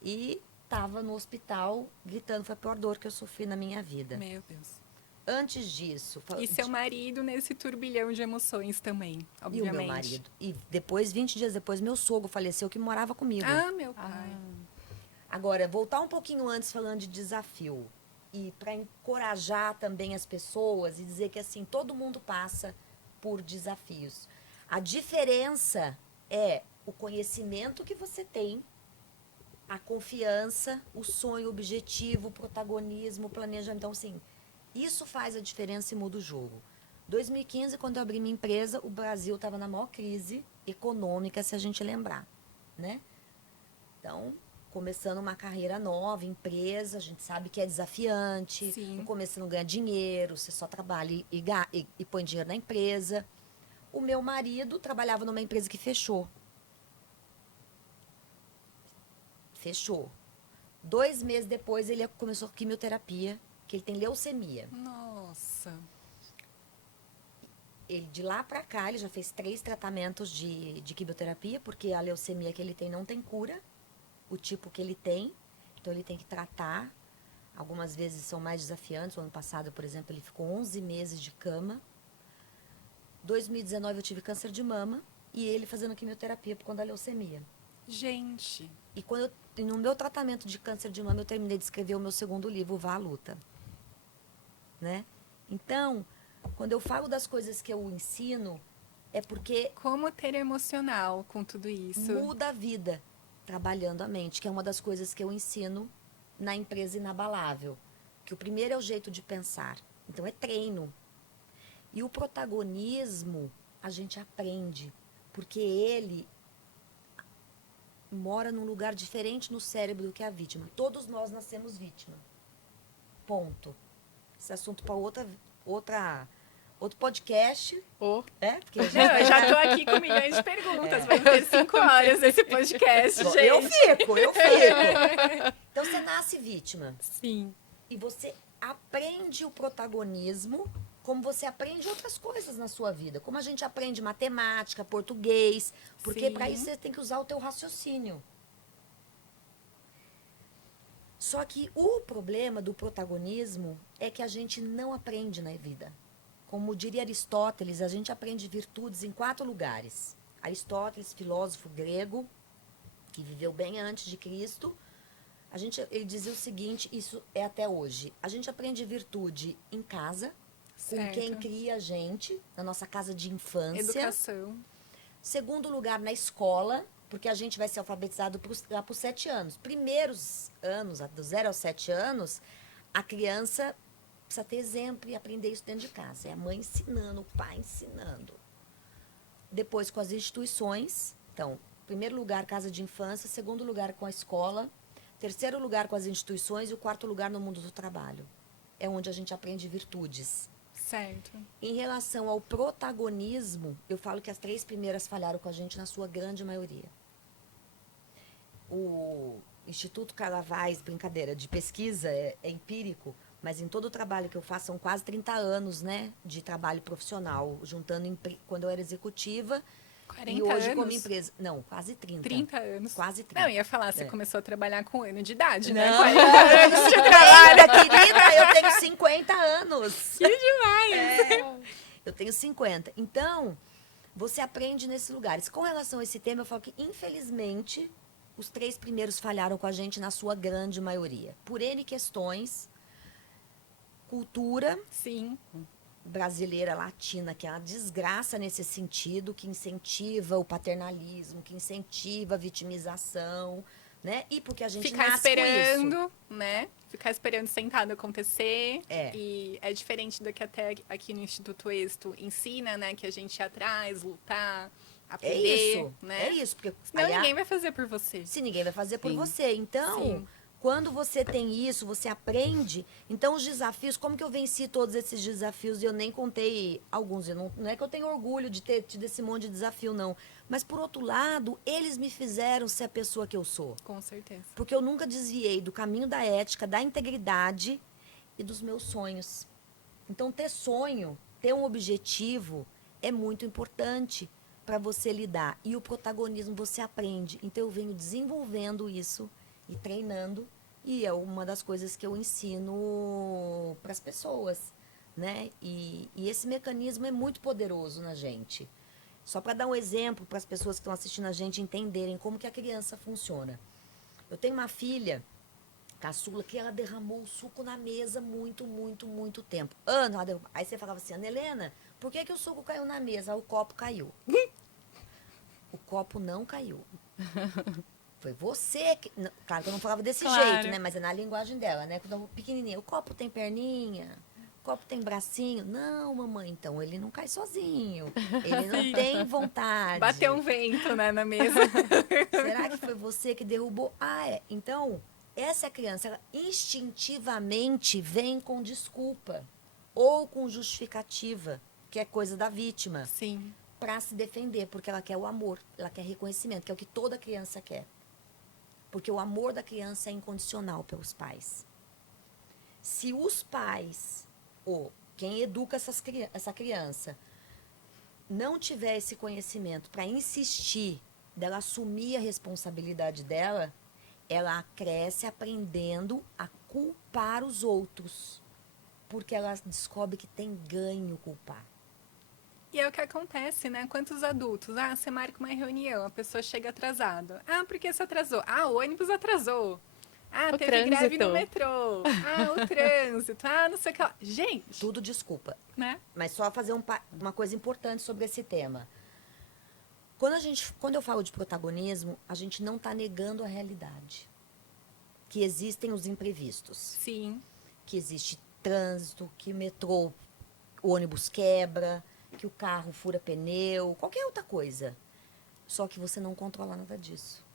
e estava no hospital gritando. Foi a pior dor que eu sofri na minha vida. Meu Deus. Antes disso... E seu marido nesse turbilhão de emoções também, obviamente. E o meu marido. E depois, 20 dias depois, meu sogro faleceu, que morava comigo. Ah, meu pai. Agora, voltar um pouquinho antes falando de desafio. E para encorajar também as pessoas e dizer que, assim, todo mundo passa por desafios. A diferença é o conhecimento que você tem, a confiança, o sonho, o objetivo, o protagonismo, o planejamento. Então, assim, Isso faz a diferença e muda o jogo. 2015, quando eu abri minha empresa, o Brasil estava na maior crise econômica, se a gente lembrar, né? Então, começando uma carreira nova, empresa, a gente sabe que é desafiante. Sim. No começo você não ganha dinheiro, você só trabalha e põe dinheiro na empresa. O meu marido trabalhava numa empresa que fechou. Fechou. 2 meses depois, ele começou quimioterapia, que ele tem leucemia. Nossa. Ele, de lá pra cá, ele já fez 3 tratamentos de quimioterapia, porque a leucemia que ele tem não tem cura, o tipo que ele tem. Então, ele tem que tratar. Algumas vezes são mais desafiantes. O ano passado, por exemplo, ele ficou 11 meses de cama. 2019, eu tive câncer de mama e ele fazendo quimioterapia por conta da leucemia. Gente. E no meu tratamento de câncer de mama, eu terminei de escrever o meu segundo livro, Vá à Luta. Né? Então, quando eu falo das coisas que eu ensino, é porque Como ter emocional com tudo isso? muda a vida trabalhando a mente, que é uma das coisas que eu ensino na empresa Inabalável. Que o primeiro é o jeito de pensar. Então, é treino. E o protagonismo, a gente aprende. Porque ele mora num lugar diferente no cérebro do que a vítima. Todos nós nascemos vítima. Ponto. Esse assunto para outro podcast. Porque a gente Não, eu já tô aqui com milhões de perguntas. Vai ter 5 horas esse podcast, gente. Eu fico. Então, você nasce vítima. Sim. E você aprende o protagonismo como você aprende outras coisas na sua vida. Como a gente aprende matemática, português. Porque Sim. para isso você tem que usar o teu raciocínio. Só que o problema do protagonismo é que a gente não aprende na vida. Como diria Aristóteles, a gente aprende virtudes em 4 lugares. Aristóteles, filósofo grego, que viveu bem antes de Cristo, ele dizia o seguinte, isso é até hoje. A gente aprende virtude em casa, Certo. com quem cria a gente, na nossa casa de infância. Educação. Segundo lugar, na escola, porque a gente vai ser alfabetizado lá por 7 anos. Primeiros anos, do 0 aos 7 anos, a criança precisa ter exemplo e aprender isso dentro de casa. É a mãe ensinando, o pai ensinando. Depois, com as instituições. Então, primeiro lugar, casa de infância. Segundo lugar, com a escola. Terceiro lugar, com as instituições. E o 4º lugar, no mundo do trabalho. É onde a gente aprende virtudes. Certo. Em relação ao protagonismo, eu falo que as 3 primeiras falharam com a gente na sua grande maioria. O Instituto Carlavais, brincadeira, de pesquisa é empírico, mas em todo o trabalho que eu faço, são quase 30 anos, né, de trabalho profissional, juntando quando eu era executiva 40 e hoje anos? como empresa. Não, quase 30. 30 anos. Quase 30. Não, ia falar, você começou a trabalhar com 1 ano de idade, né? Não, 40 anos de trabalho. querida, eu tenho 50 anos. Que demais! Eu tenho 50. Então, você aprende nesses lugares. Com relação a esse tema, eu falo que, infelizmente, os 3 primeiros falharam com a gente na sua grande maioria. Por N questões, cultura Sim. brasileira, latina, que é uma desgraça nesse sentido, que incentiva o paternalismo, que incentiva a vitimização, né? E porque a gente Ficar nasce com isso. esperando, né? Ficar esperando sentado acontecer. É. E é diferente do que até aqui no Instituto Êxito ensina, né? Que a gente ir atrás, lutar, É aprender, isso, né? é isso. Porque, Senão aliás, ninguém vai fazer por você. se ninguém vai fazer por Sim. você. Então, Sim. quando você tem isso, você aprende. Então, os desafios, como que eu venci todos esses desafios e eu nem contei alguns? Não é que eu tenho orgulho de ter tido esse monte de desafio, não. Mas, por outro lado, eles me fizeram ser a pessoa que eu sou. Com certeza. Porque eu nunca desviei do caminho da ética, da integridade e dos meus sonhos. Então, ter sonho, ter um objetivo é muito importante para você lidar. E o protagonismo você aprende. Então, eu venho desenvolvendo isso e treinando. E é uma das coisas que eu ensino para as pessoas, né? E esse mecanismo é muito poderoso na gente. Só para dar um exemplo para as pessoas que estão assistindo a gente entenderem como que a criança funciona. Eu tenho uma filha, caçula, que ela derramou o suco na mesa muito tempo. Ela derrubou. Aí você falava assim, Ana Helena, por que o suco caiu na mesa? Aí o copo caiu. O copo não caiu. Foi você que... Claro que eu não falava desse Claro. jeito, né? Mas é na linguagem dela, né? Quando eu pequenininha, o copo tem perninha, o copo tem bracinho? Não, mamãe, então ele não cai sozinho. Ele não tem vontade. Bateu um vento, né, na mesa. Será que foi você que derrubou? Ah, é. Então, essa criança, ela instintivamente vem com desculpa ou com justificativa, que é coisa da vítima, Sim. para se defender, porque ela quer o amor, ela quer reconhecimento, que é o que toda criança quer. Porque o amor da criança é incondicional pelos pais. Se os pais, ou quem educa essa criança, não tiver esse conhecimento para insistir dela assumir a responsabilidade dela, ela cresce aprendendo a culpar os outros. Porque ela descobre que tem ganho culpar. E é o que acontece, né? Quantos adultos? Ah, você marca uma reunião, a pessoa chega atrasada. Ah, por que você atrasou? Ah, o ônibus atrasou. Ah, O teve greve no trânsito. metrô. Ah, o trânsito. Ah, não sei o que lá. Gente, Tudo desculpa. né? Mas só fazer uma coisa importante sobre esse tema. Quando eu falo de protagonismo, a gente não está negando a realidade. Que existem os imprevistos. Sim. Que existe trânsito, que o ônibus quebra, que o carro fura pneu, qualquer outra coisa. Só que você não controla nada disso.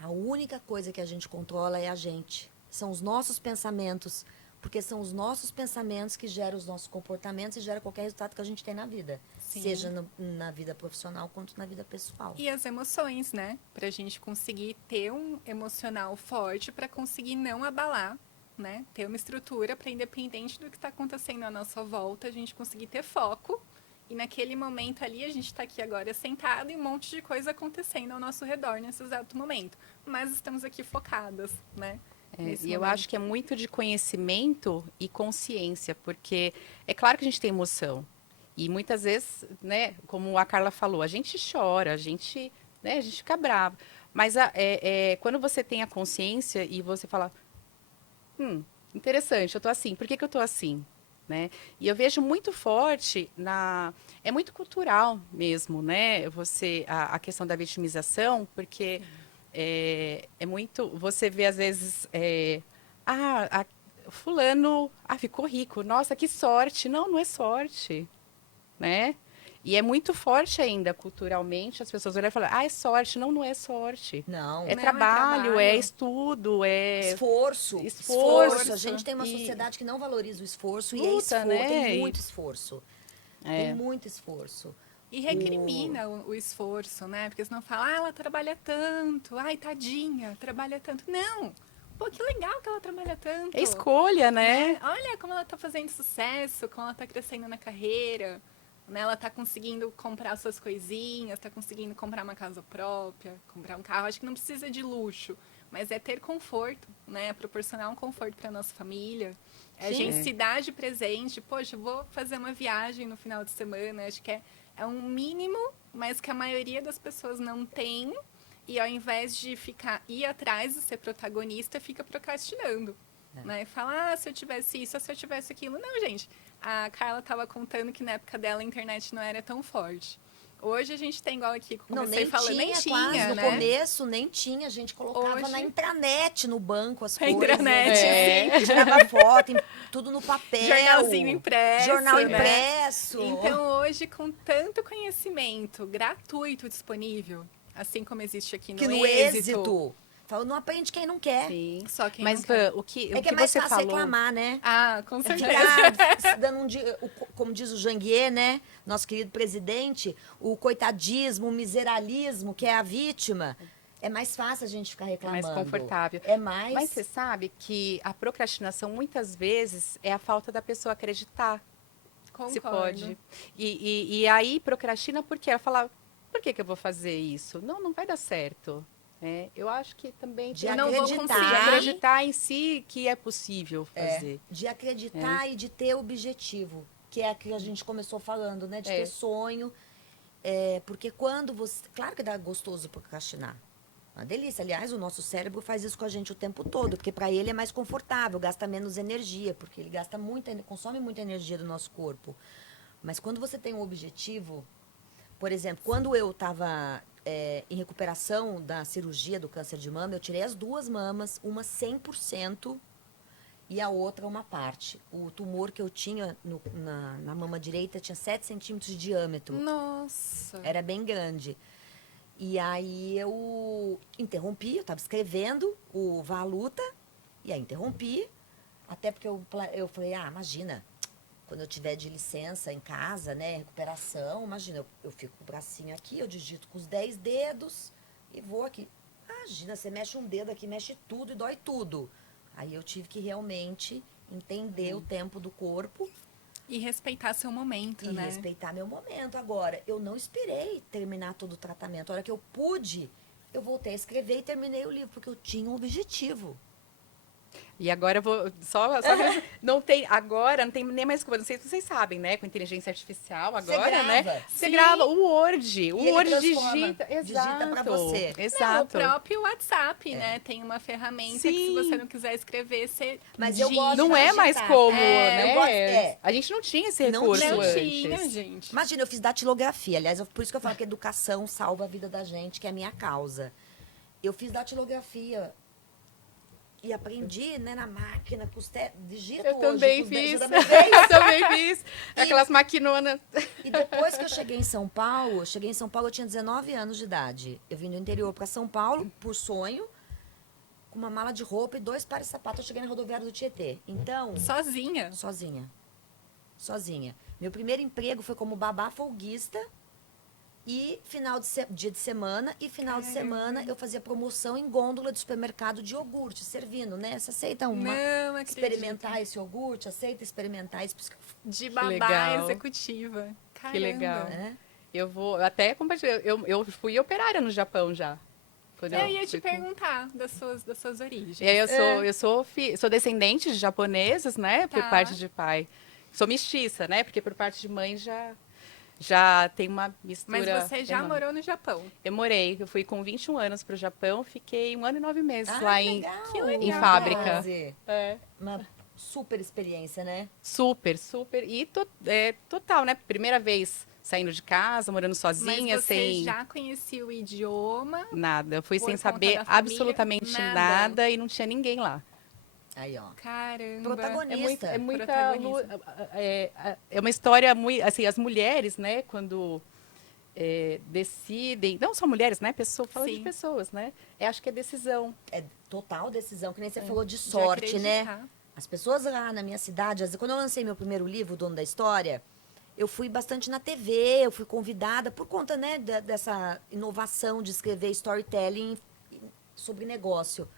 A única coisa que a gente controla é a gente. São os nossos pensamentos, porque são os nossos pensamentos que geram os nossos comportamentos e geram qualquer resultado que a gente tem na vida. Sim. Seja na vida profissional quanto na vida pessoal. E as emoções, né? Pra gente conseguir ter um emocional forte, pra conseguir não abalar, né? Ter uma estrutura para, independente do que está acontecendo à nossa volta, a gente conseguir ter foco. E naquele momento ali, a gente está aqui agora sentado e um monte de coisa acontecendo ao nosso redor nesse exato momento. Mas estamos aqui focadas, né? Nesse E eu momento. acho que é muito de conhecimento e consciência, porque é claro que a gente tem emoção. E muitas vezes, né, como a Carla falou, a gente chora, a gente fica bravo. Mas quando você tem a consciência e você fala, interessante, eu tô assim, por que que eu tô assim? Né? E eu vejo muito forte é muito cultural mesmo, né? A questão da vitimização, porque é muito, você vê às vezes, fulano, ficou rico, nossa, que sorte. Não, não é sorte, né? E é muito forte ainda culturalmente, as pessoas olham e falam, é sorte. Não, não é sorte. Não. É Não, trabalho, é estudo, é Esforço. Esforço. A gente tem uma E sociedade que não valoriza o esforço luta, né? tem muito esforço. É. Tem muito esforço. E recrimina o esforço, né? Porque senão fala, ela trabalha tanto, ai, tadinha, trabalha tanto. Não! Pô, que legal que ela trabalha tanto. É escolha, né? Olha como ela tá fazendo sucesso, como ela tá crescendo na carreira. Né? Ela tá conseguindo comprar suas coisinhas, tá conseguindo comprar uma casa própria, comprar um carro. Acho que não precisa de luxo, mas é ter conforto, né? É proporcionar um conforto para nossa família. É a gente se dar de presente. Poxa, eu vou fazer uma viagem no final de semana. Acho que é um mínimo, mas que a maioria das pessoas não tem. E ao invés de ir atrás e ser protagonista, fica procrastinando. Né? E fala, se eu tivesse isso, se eu tivesse aquilo. Não, gente. A Carla estava contando que na época dela a internet não era tão forte. Hoje a gente tem igual aqui, comecei falando, nem tinha, quase. né? No começo nem tinha, a gente colocava Hoje- na intranet no banco as A coisas. intranet, É. Tirava foto, tudo no papel. Jornalzinho impresso, Jornal né? impresso. Então hoje, com tanto conhecimento gratuito disponível, assim como existe aqui no que no êxito. Fala, não aprende quem não quer. Sim. Só quem Mas não quer. Van, o que, É o que é que mais você fácil falou... reclamar, né? Ah, com certeza. Ficar dando como diz o Janguier, né? Nosso querido presidente, o coitadismo, o miseralismo, que é a vítima. É mais fácil a gente ficar É reclamando. mais confortável. É mais... Mas você sabe que a procrastinação, muitas vezes, é a falta da pessoa acreditar Concordo. se pode. E aí, procrastina porque ela fala, por que eu vou fazer isso? Não, não vai dar certo. Eu acho que também De tem não vou de conseguir. acreditar em si que é possível fazer. De acreditar e de ter objetivo. Que é a que a gente começou falando, né? De ter sonho. Porque quando você... Claro que dá gostoso procrastinar. Uma delícia. Aliás, o nosso cérebro faz isso com a gente o tempo todo. Porque para ele é mais confortável, gasta menos energia. Porque ele consome muita energia do nosso corpo. Mas quando você tem um objetivo... Por exemplo, quando eu estava em recuperação da cirurgia do câncer de mama, eu tirei as 2 mamas, uma 100%, e a outra uma parte. O tumor que eu tinha na mama direita tinha 7 centímetros de diâmetro. Nossa. Era bem grande. E aí eu interrompi, eu estava escrevendo o Vá à Luta, e aí interrompi, até porque eu falei, imagina, quando eu tiver de licença em casa, né, recuperação, imagina, eu fico com o bracinho aqui, eu digito com os 10 dedos e vou aqui. Imagina, você mexe um dedo aqui, mexe tudo e dói tudo. Aí eu tive que realmente entender o tempo do corpo. E respeitar seu momento, E né? respeitar meu momento. Agora, eu não esperei terminar todo o tratamento. A hora que eu pude, eu voltei a escrever e terminei o livro, porque eu tinha um objetivo. E agora eu vou. Agora não tem nem mais. Não sei se vocês sabem, né? Com inteligência artificial agora, né? grava. Você Sim. grava o Word. O ele Word transforma, digita. Exato. digita pra você. Não, o Exato. próprio WhatsApp, né? Tem uma ferramenta que se Sim. você não quiser escrever, você Mas eu digita. gosto Não é mais digitar. como, É, né? eu gosto- A gente não tinha esse Não recurso Não antes. tinha, gente. Imagina, eu fiz datilografia. Aliás, por isso que eu falo que educação salva a vida da gente, que é a minha causa. Eu fiz datilografia e aprendi, né, na máquina, digito Eu hoje. também com os dentes, fiz. eu também fiz. Eu também fiz. Aquelas maquinonas. E depois que eu cheguei em São Paulo, eu tinha 19 anos de idade. Eu vim do interior para São Paulo, por sonho, com uma mala de roupa e 2 pares de sapato. Eu cheguei na rodoviária do Tietê. Então, Sozinha. sozinha. Meu primeiro emprego foi como babá folguista e dia de semana. E final de semana eu fazia promoção em gôndola de supermercado de iogurte, servindo, né? Você aceita Não acredito. experimentar esse iogurte? Aceita experimentar isso? De babá legal. executiva. Caramba. Que legal. É. Eu vou até compartilhar. Eu fui operária no Japão já. Quando Eu ia te fui com- perguntar das suas origens. E aí sou descendente de japoneses, né? Por Tá. parte de pai. Sou mestiça, né? Porque por parte de mãe já tem uma mistura. Mas você já enorme. morou no Japão. Eu fui com 21 anos pro Japão, fiquei 1 ano e 9 meses Ah, lá que legal. em fábrica. Quase. É. Uma super experiência, né? Super. E total, né? Primeira vez saindo de casa, morando sozinha, Mas você sem já conhecia o idioma? nada. Eu fui Por sem conta saber da família? absolutamente Nada. nada e não tinha ninguém lá. Aí, ó. Caramba. Protagonista. É muita Protagonista. é uma história muito assim, as mulheres, né, quando decidem, não só mulheres, né, falando de Sim. pessoas, né? Acho que é decisão. É total decisão, que nem você falou de De sorte, né? acreditar. As pessoas lá na minha cidade, quando eu lancei meu primeiro livro, O Dono da História, eu fui bastante na TV, eu fui convidada por conta, né, dessa inovação de escrever storytelling sobre negócio.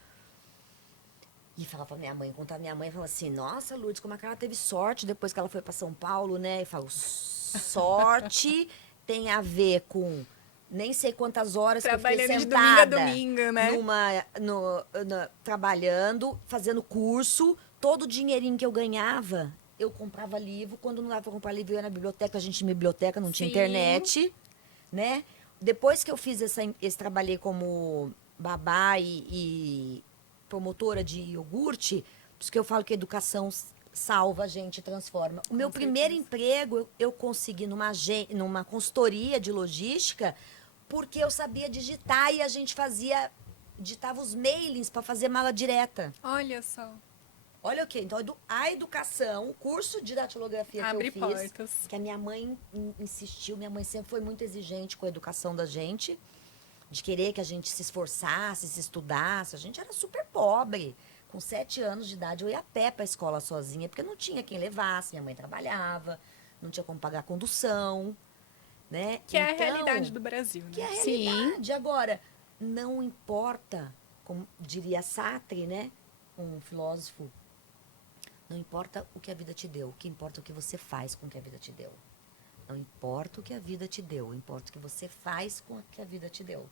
E falava pra minha mãe, contar minha mãe, falava assim, nossa, Lourdes, como é que ela teve sorte depois que ela foi para São Paulo, né? E falo, sorte tem a ver com nem sei quantas horas que eu fiquei Trabalhando de sentada. domingo a domingo, né? Trabalhando, fazendo curso, todo o dinheirinho que eu ganhava, eu comprava livro. Quando não dava pra comprar livro, eu ia na biblioteca, a gente tinha biblioteca, não tinha Sim. internet, né? Depois que eu fiz trabalhei como babá e promotora de iogurte, por isso que eu falo que a educação salva a gente, transforma. O meu primeiro emprego eu consegui numa consultoria de logística, porque eu sabia digitar e a gente digitava os mailings para fazer mala direta. Olha só. Olha o quê? Então, a educação, o curso de datilografia Abre que eu fiz, portas. que a minha mãe insistiu, minha mãe sempre foi muito exigente com a educação da gente, de querer que a gente se esforçasse, se estudasse. A gente era super pobre. Com 7 anos de idade, eu ia a pé para a escola sozinha, porque não tinha quem levasse, minha mãe trabalhava, não tinha como pagar a condução, né? Que é a Então, realidade do Brasil, né? que é a Sim. realidade. Agora, não importa, como diria Sartre, né? Um filósofo, não importa o que a vida te deu, o que importa é o que você faz com o que a vida te deu. Não importa o que a vida te deu, importa o que você faz com o que a vida te deu.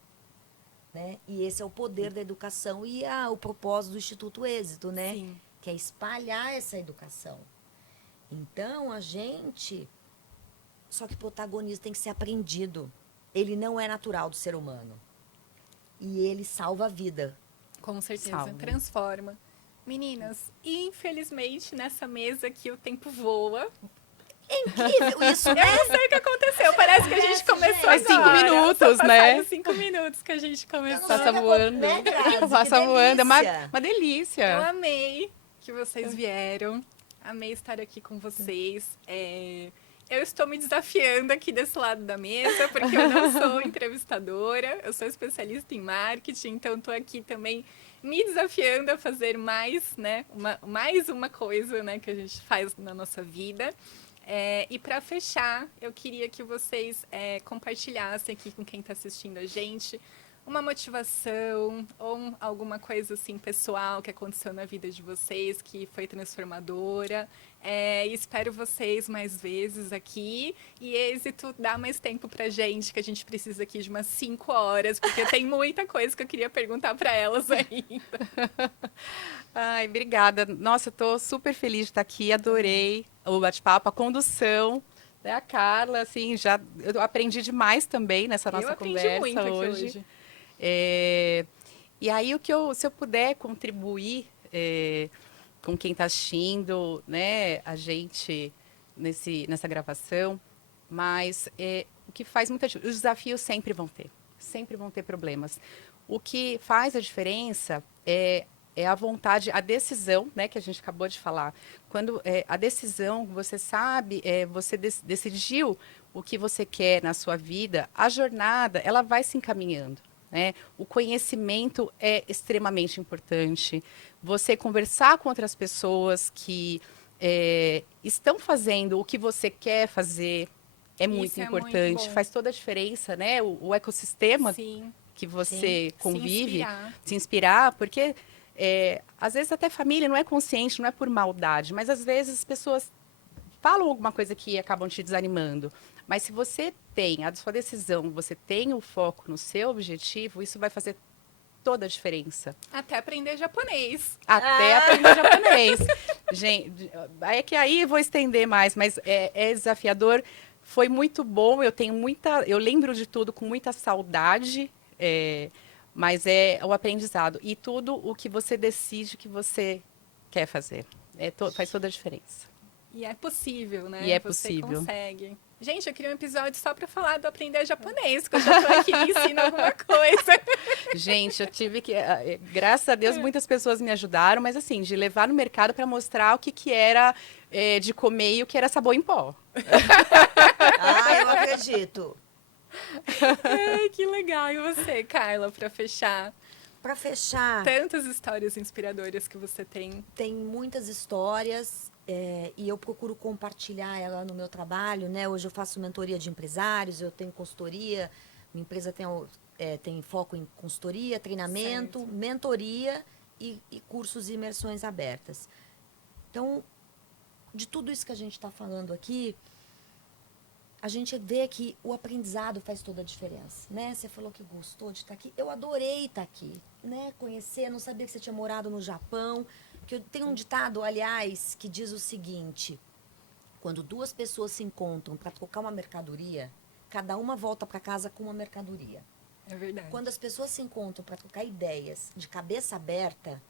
Né? E esse é o poder da educação e o propósito do Instituto Êxito, né? Sim. Que é espalhar essa educação. Então, a gente... Só que o protagonismo tem que ser aprendido. Ele não é natural do ser humano. E ele salva a vida. Com certeza. Salva. Transforma. Meninas, infelizmente, nessa mesa aqui o tempo voa. É incrível isso, Eu né? não sei o que aconteceu. Parece que a gente começou Faz 5 agora. minutos, Só né? passaram 5 minutos que a gente Eu não começou. sei Passa o que voando. né, Grazi? Que Passa voando. É delícia. uma delícia. Eu amei. que vocês vieram. Amei estar aqui com vocês. Eu estou me desafiando aqui desse lado da mesa, porque eu não sou entrevistadora, eu sou especialista em marketing, então estou aqui também me desafiando a fazer mais, né? Mais uma coisa, né, que a gente faz na nossa vida. E para fechar, eu queria que vocês compartilhassem aqui com quem está assistindo a gente uma motivação ou alguma coisa assim pessoal que aconteceu na vida de vocês que foi transformadora. Espero vocês mais vezes aqui. E êxito, dá mais tempo pra gente, que a gente precisa aqui de umas 5 horas, porque tem muita coisa que eu queria perguntar para elas ainda. Ai, obrigada. Nossa, eu tô super feliz de estar aqui, adorei o bate-papo, a condução, né? A Carla, assim, eu aprendi demais também nessa Eu nossa aprendi conversa muito aqui hoje. E aí, se eu puder contribuir com quem está assistindo, né, a gente nessa gravação, mas o que faz muita diferença, os desafios sempre vão ter problemas. O que faz a diferença é a vontade, a decisão, né, que a gente acabou de falar. Quando a decisão, você sabe, você decidiu o que você quer na sua vida, a jornada, ela vai se encaminhando. Né? O conhecimento é extremamente importante. Você conversar com outras pessoas que estão fazendo o que você quer fazer é muito importante. Muito bom. Faz toda a diferença, né? O ecossistema Sim. que você convive, Se inspirar, porque às vezes até família não é consciente, não é por maldade, mas às vezes as pessoas falam alguma coisa que acabam te desanimando. Mas se você tem a sua decisão, você tem o foco no seu objetivo, isso vai fazer toda a diferença. Até aprender japonês. Até aprender japonês. Gente, é que aí eu vou estender mais, mas é desafiador. Foi muito bom, eu lembro de tudo com muita saudade, mas é o aprendizado. E tudo o que você decide que você quer fazer. Faz toda a diferença. E é possível, né? E é Você possível. consegue. Gente, eu queria um episódio só para falar do aprender japonês, que eu já tô aqui me ensino alguma coisa. Gente, eu tive que... graças a Deus, muitas pessoas me ajudaram, mas assim, de levar no mercado para mostrar o que era de comer e o que era sabão em pó. Eu acredito. Ai, que legal. E você, Carla, para fechar? Para fechar, Tantas histórias inspiradoras que você tem. tem muitas histórias e eu procuro compartilhar ela no meu trabalho, né? Hoje eu faço mentoria de empresários, eu tenho consultoria, minha empresa tem foco em consultoria, treinamento, Certo. mentoria e cursos e imersões abertas. Então, de tudo isso que a gente está falando aqui, a gente vê que o aprendizado faz toda a diferença, né? Você falou que gostou de estar aqui. Eu adorei estar aqui, né? Conhecer, não sabia que você tinha morado no Japão. Porque eu tenho um ditado, aliás, que diz o seguinte: quando duas pessoas se encontram para trocar uma mercadoria, cada uma volta para casa com uma mercadoria. É verdade. Quando as pessoas se encontram para trocar ideias de cabeça aberta,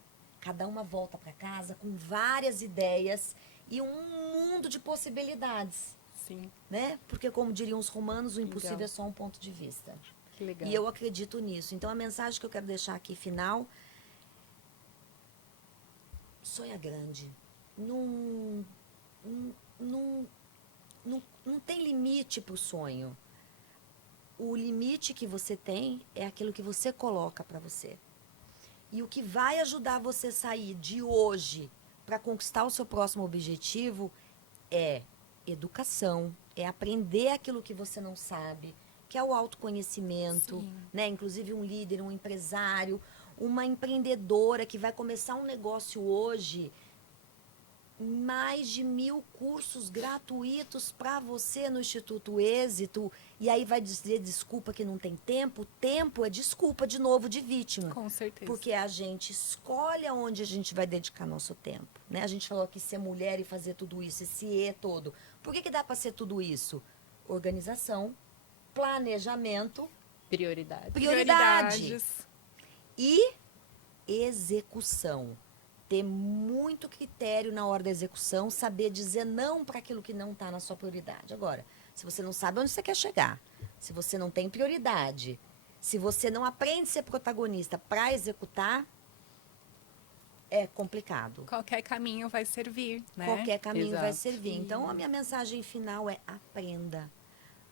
cada uma volta para casa com várias ideias e um mundo de possibilidades. Sim. Né? Porque, como diriam os romanos, o impossível Legal. é só um ponto de vista. Que legal. E eu acredito nisso. Então, a mensagem que eu quero deixar aqui, final, sonha grande. Não tem limite para o sonho. O limite que você tem é aquilo que você coloca para você. E o que vai ajudar você a sair de hoje para conquistar o seu próximo objetivo é educação, é aprender aquilo que você não sabe, que é o autoconhecimento, Sim. né? Inclusive um líder, um empresário, uma empreendedora que vai começar um negócio hoje, mais de 1000 cursos gratuitos para você no Instituto Êxito, e aí vai dizer desculpa que não tem tempo. Tempo é desculpa, de novo, de vítima. Com certeza. Porque a gente escolhe aonde a gente vai dedicar nosso tempo. Né? A gente falou aqui ser mulher e fazer tudo isso, esse E todo. Por que dá para ser tudo isso? Organização, planejamento, Prioridade. prioridade e execução. Ter muito critério na hora da execução, saber dizer não para aquilo que não está na sua prioridade. Agora, se você não sabe onde você quer chegar, se você não tem prioridade, se você não aprende a ser protagonista para executar, é complicado. Qualquer caminho vai servir, né? Qualquer caminho vai Exato. servir. Então, a minha mensagem final é: aprenda,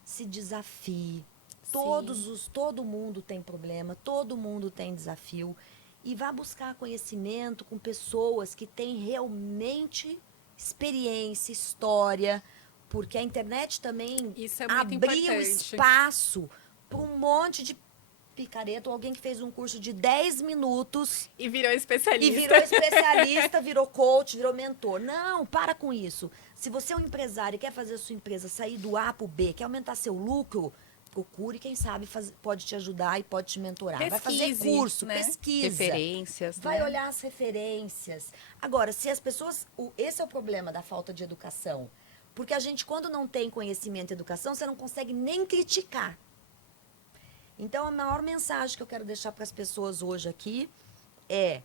se desafie. Todo mundo tem problema, todo mundo tem desafio. E vá buscar conhecimento com pessoas que têm realmente experiência, história, porque a internet também Isso é muito abriu importante. espaço para um monte de picareta, ou alguém que fez um curso de 10 minutos E virou e especialista. virou especialista, virou coach, virou mentor. Não, para com isso. Se você é um empresário e quer fazer a sua empresa sair do A para o B, quer aumentar seu lucro, procure quem sabe pode te ajudar e pode te mentorar. Vai fazer Pesquise, curso, né? pesquisa. Referências, Vai né? olhar as referências. Agora, se as pessoas... Esse é o problema da falta de educação. Porque a gente, quando não tem conhecimento e educação, você não consegue nem criticar. Então, a maior mensagem que eu quero deixar para as pessoas hoje aqui é: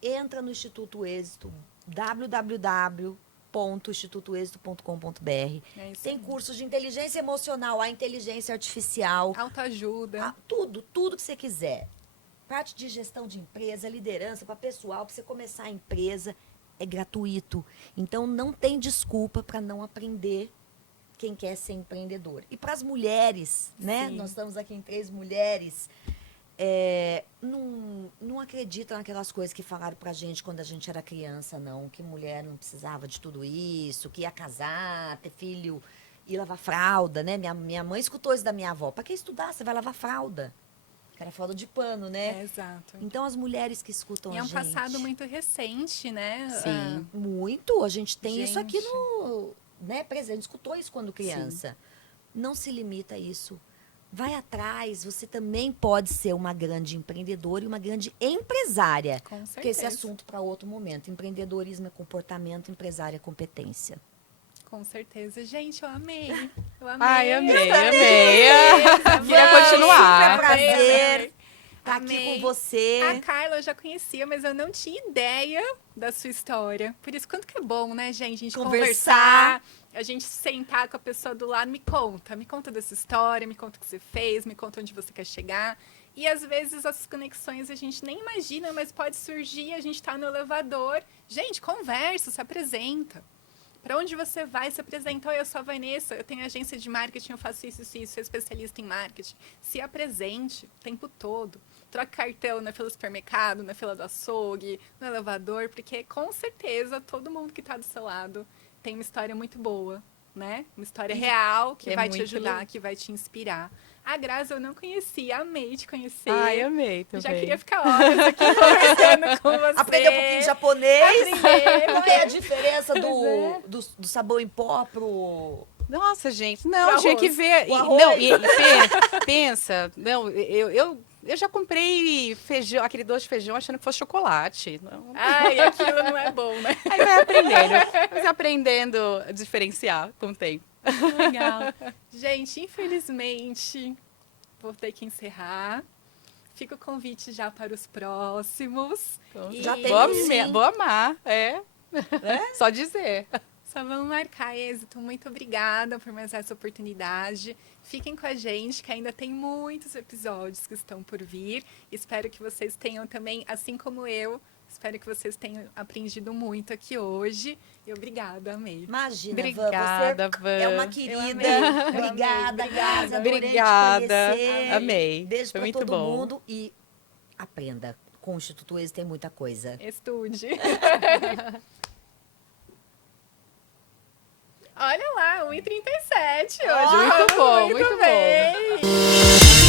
entra no Instituto Êxito, www.institutoexito.com.br. É isso Tem aí. cursos de inteligência emocional, a inteligência artificial, Autoajuda. tudo que você quiser. Parte de gestão de empresa, liderança para pessoal, para você começar a empresa, é gratuito. Então, não tem desculpa para não aprender quem quer ser empreendedor. E para as mulheres, né? Sim. Nós estamos aqui em 3 mulheres. Não acreditam naquelas coisas que falaram pra gente quando a gente era criança, não. Que mulher não precisava de tudo isso, que ia casar, ter filho e lavar fralda, né? Minha mãe escutou isso da minha avó. Pra que estudar? Você vai lavar fralda. Que era fralda de pano, né? Exato. Então, as mulheres que escutam E a é um gente... passado muito recente, né? Sim. Muito. A gente tem isso aqui Gente. no... Né, presente. Escutou isso quando criança. Não se limita a isso. Vai atrás. Você também pode ser uma grande empreendedora e uma grande empresária. Com certeza. Porque esse é assunto para outro momento. Empreendedorismo é comportamento, empresário é competência. Com certeza. Gente, eu amei. Eu amei. Ai, amei. Queria Vamos, continuar. super prazer Amei. estar aqui Amei. com você. A Carla eu já conhecia, mas eu não tinha ideia da sua história. Por isso, quanto que é bom, né, gente? A gente Conversar. conversar, a gente sentar com a pessoa do lado. Me conta dessa história, me conta o que você fez, me conta onde você quer chegar. E às vezes as conexões a gente nem imagina, mas pode surgir, a gente tá no elevador. Gente, conversa, se apresenta. Para onde você vai, se apresenta. Oi, eu sou a Vanessa, eu tenho agência de marketing, eu faço isso, sou especialista em marketing. Se apresente o tempo todo. Troque cartão na fila do supermercado, na fila do açougue, no elevador, porque com certeza todo mundo que está do seu lado tem uma história muito boa, né? Uma história real que é vai te muito ajudar, legal. que vai te inspirar. A Grazi eu não conhecia, amei te conhecer. Ai, amei também. Já queria ficar horas aqui conversando com você. Aprender um pouquinho de japonês. Aprender. Qual é a diferença do sabão em pó pro... Nossa, gente, Pro não, tinha que arroz. ver. O arroz. Não, pensa, não, eu já comprei feijão, aquele doce de feijão achando que fosse chocolate. Não. Ai, aquilo não é bom, né? Aí vai aprendendo a diferenciar com o tempo. Legal. Gente, infelizmente, vou ter que encerrar. Fica o convite já para os próximos. E Já tem sim. Vou amar, Só dizer. só vamos marcar, Êxito. Muito obrigada por mais essa oportunidade. Fiquem com a gente, que ainda tem muitos episódios que estão por vir. Espero que vocês tenham também, assim como eu, espero que vocês tenham aprendido muito aqui hoje. E obrigada, amei. Imagina, Obrigada, Van, Van. você é uma Eu querida. amei. Obrigada, Grazi. Adorei te Obrigada. conhecer. Amei. Beijo Foi pra muito todo bom. mundo e aprenda. Com o Instituto Êxito tem muita coisa. Estude. Olha lá, 1h37 hoje. Muito bom, muito bom. bem.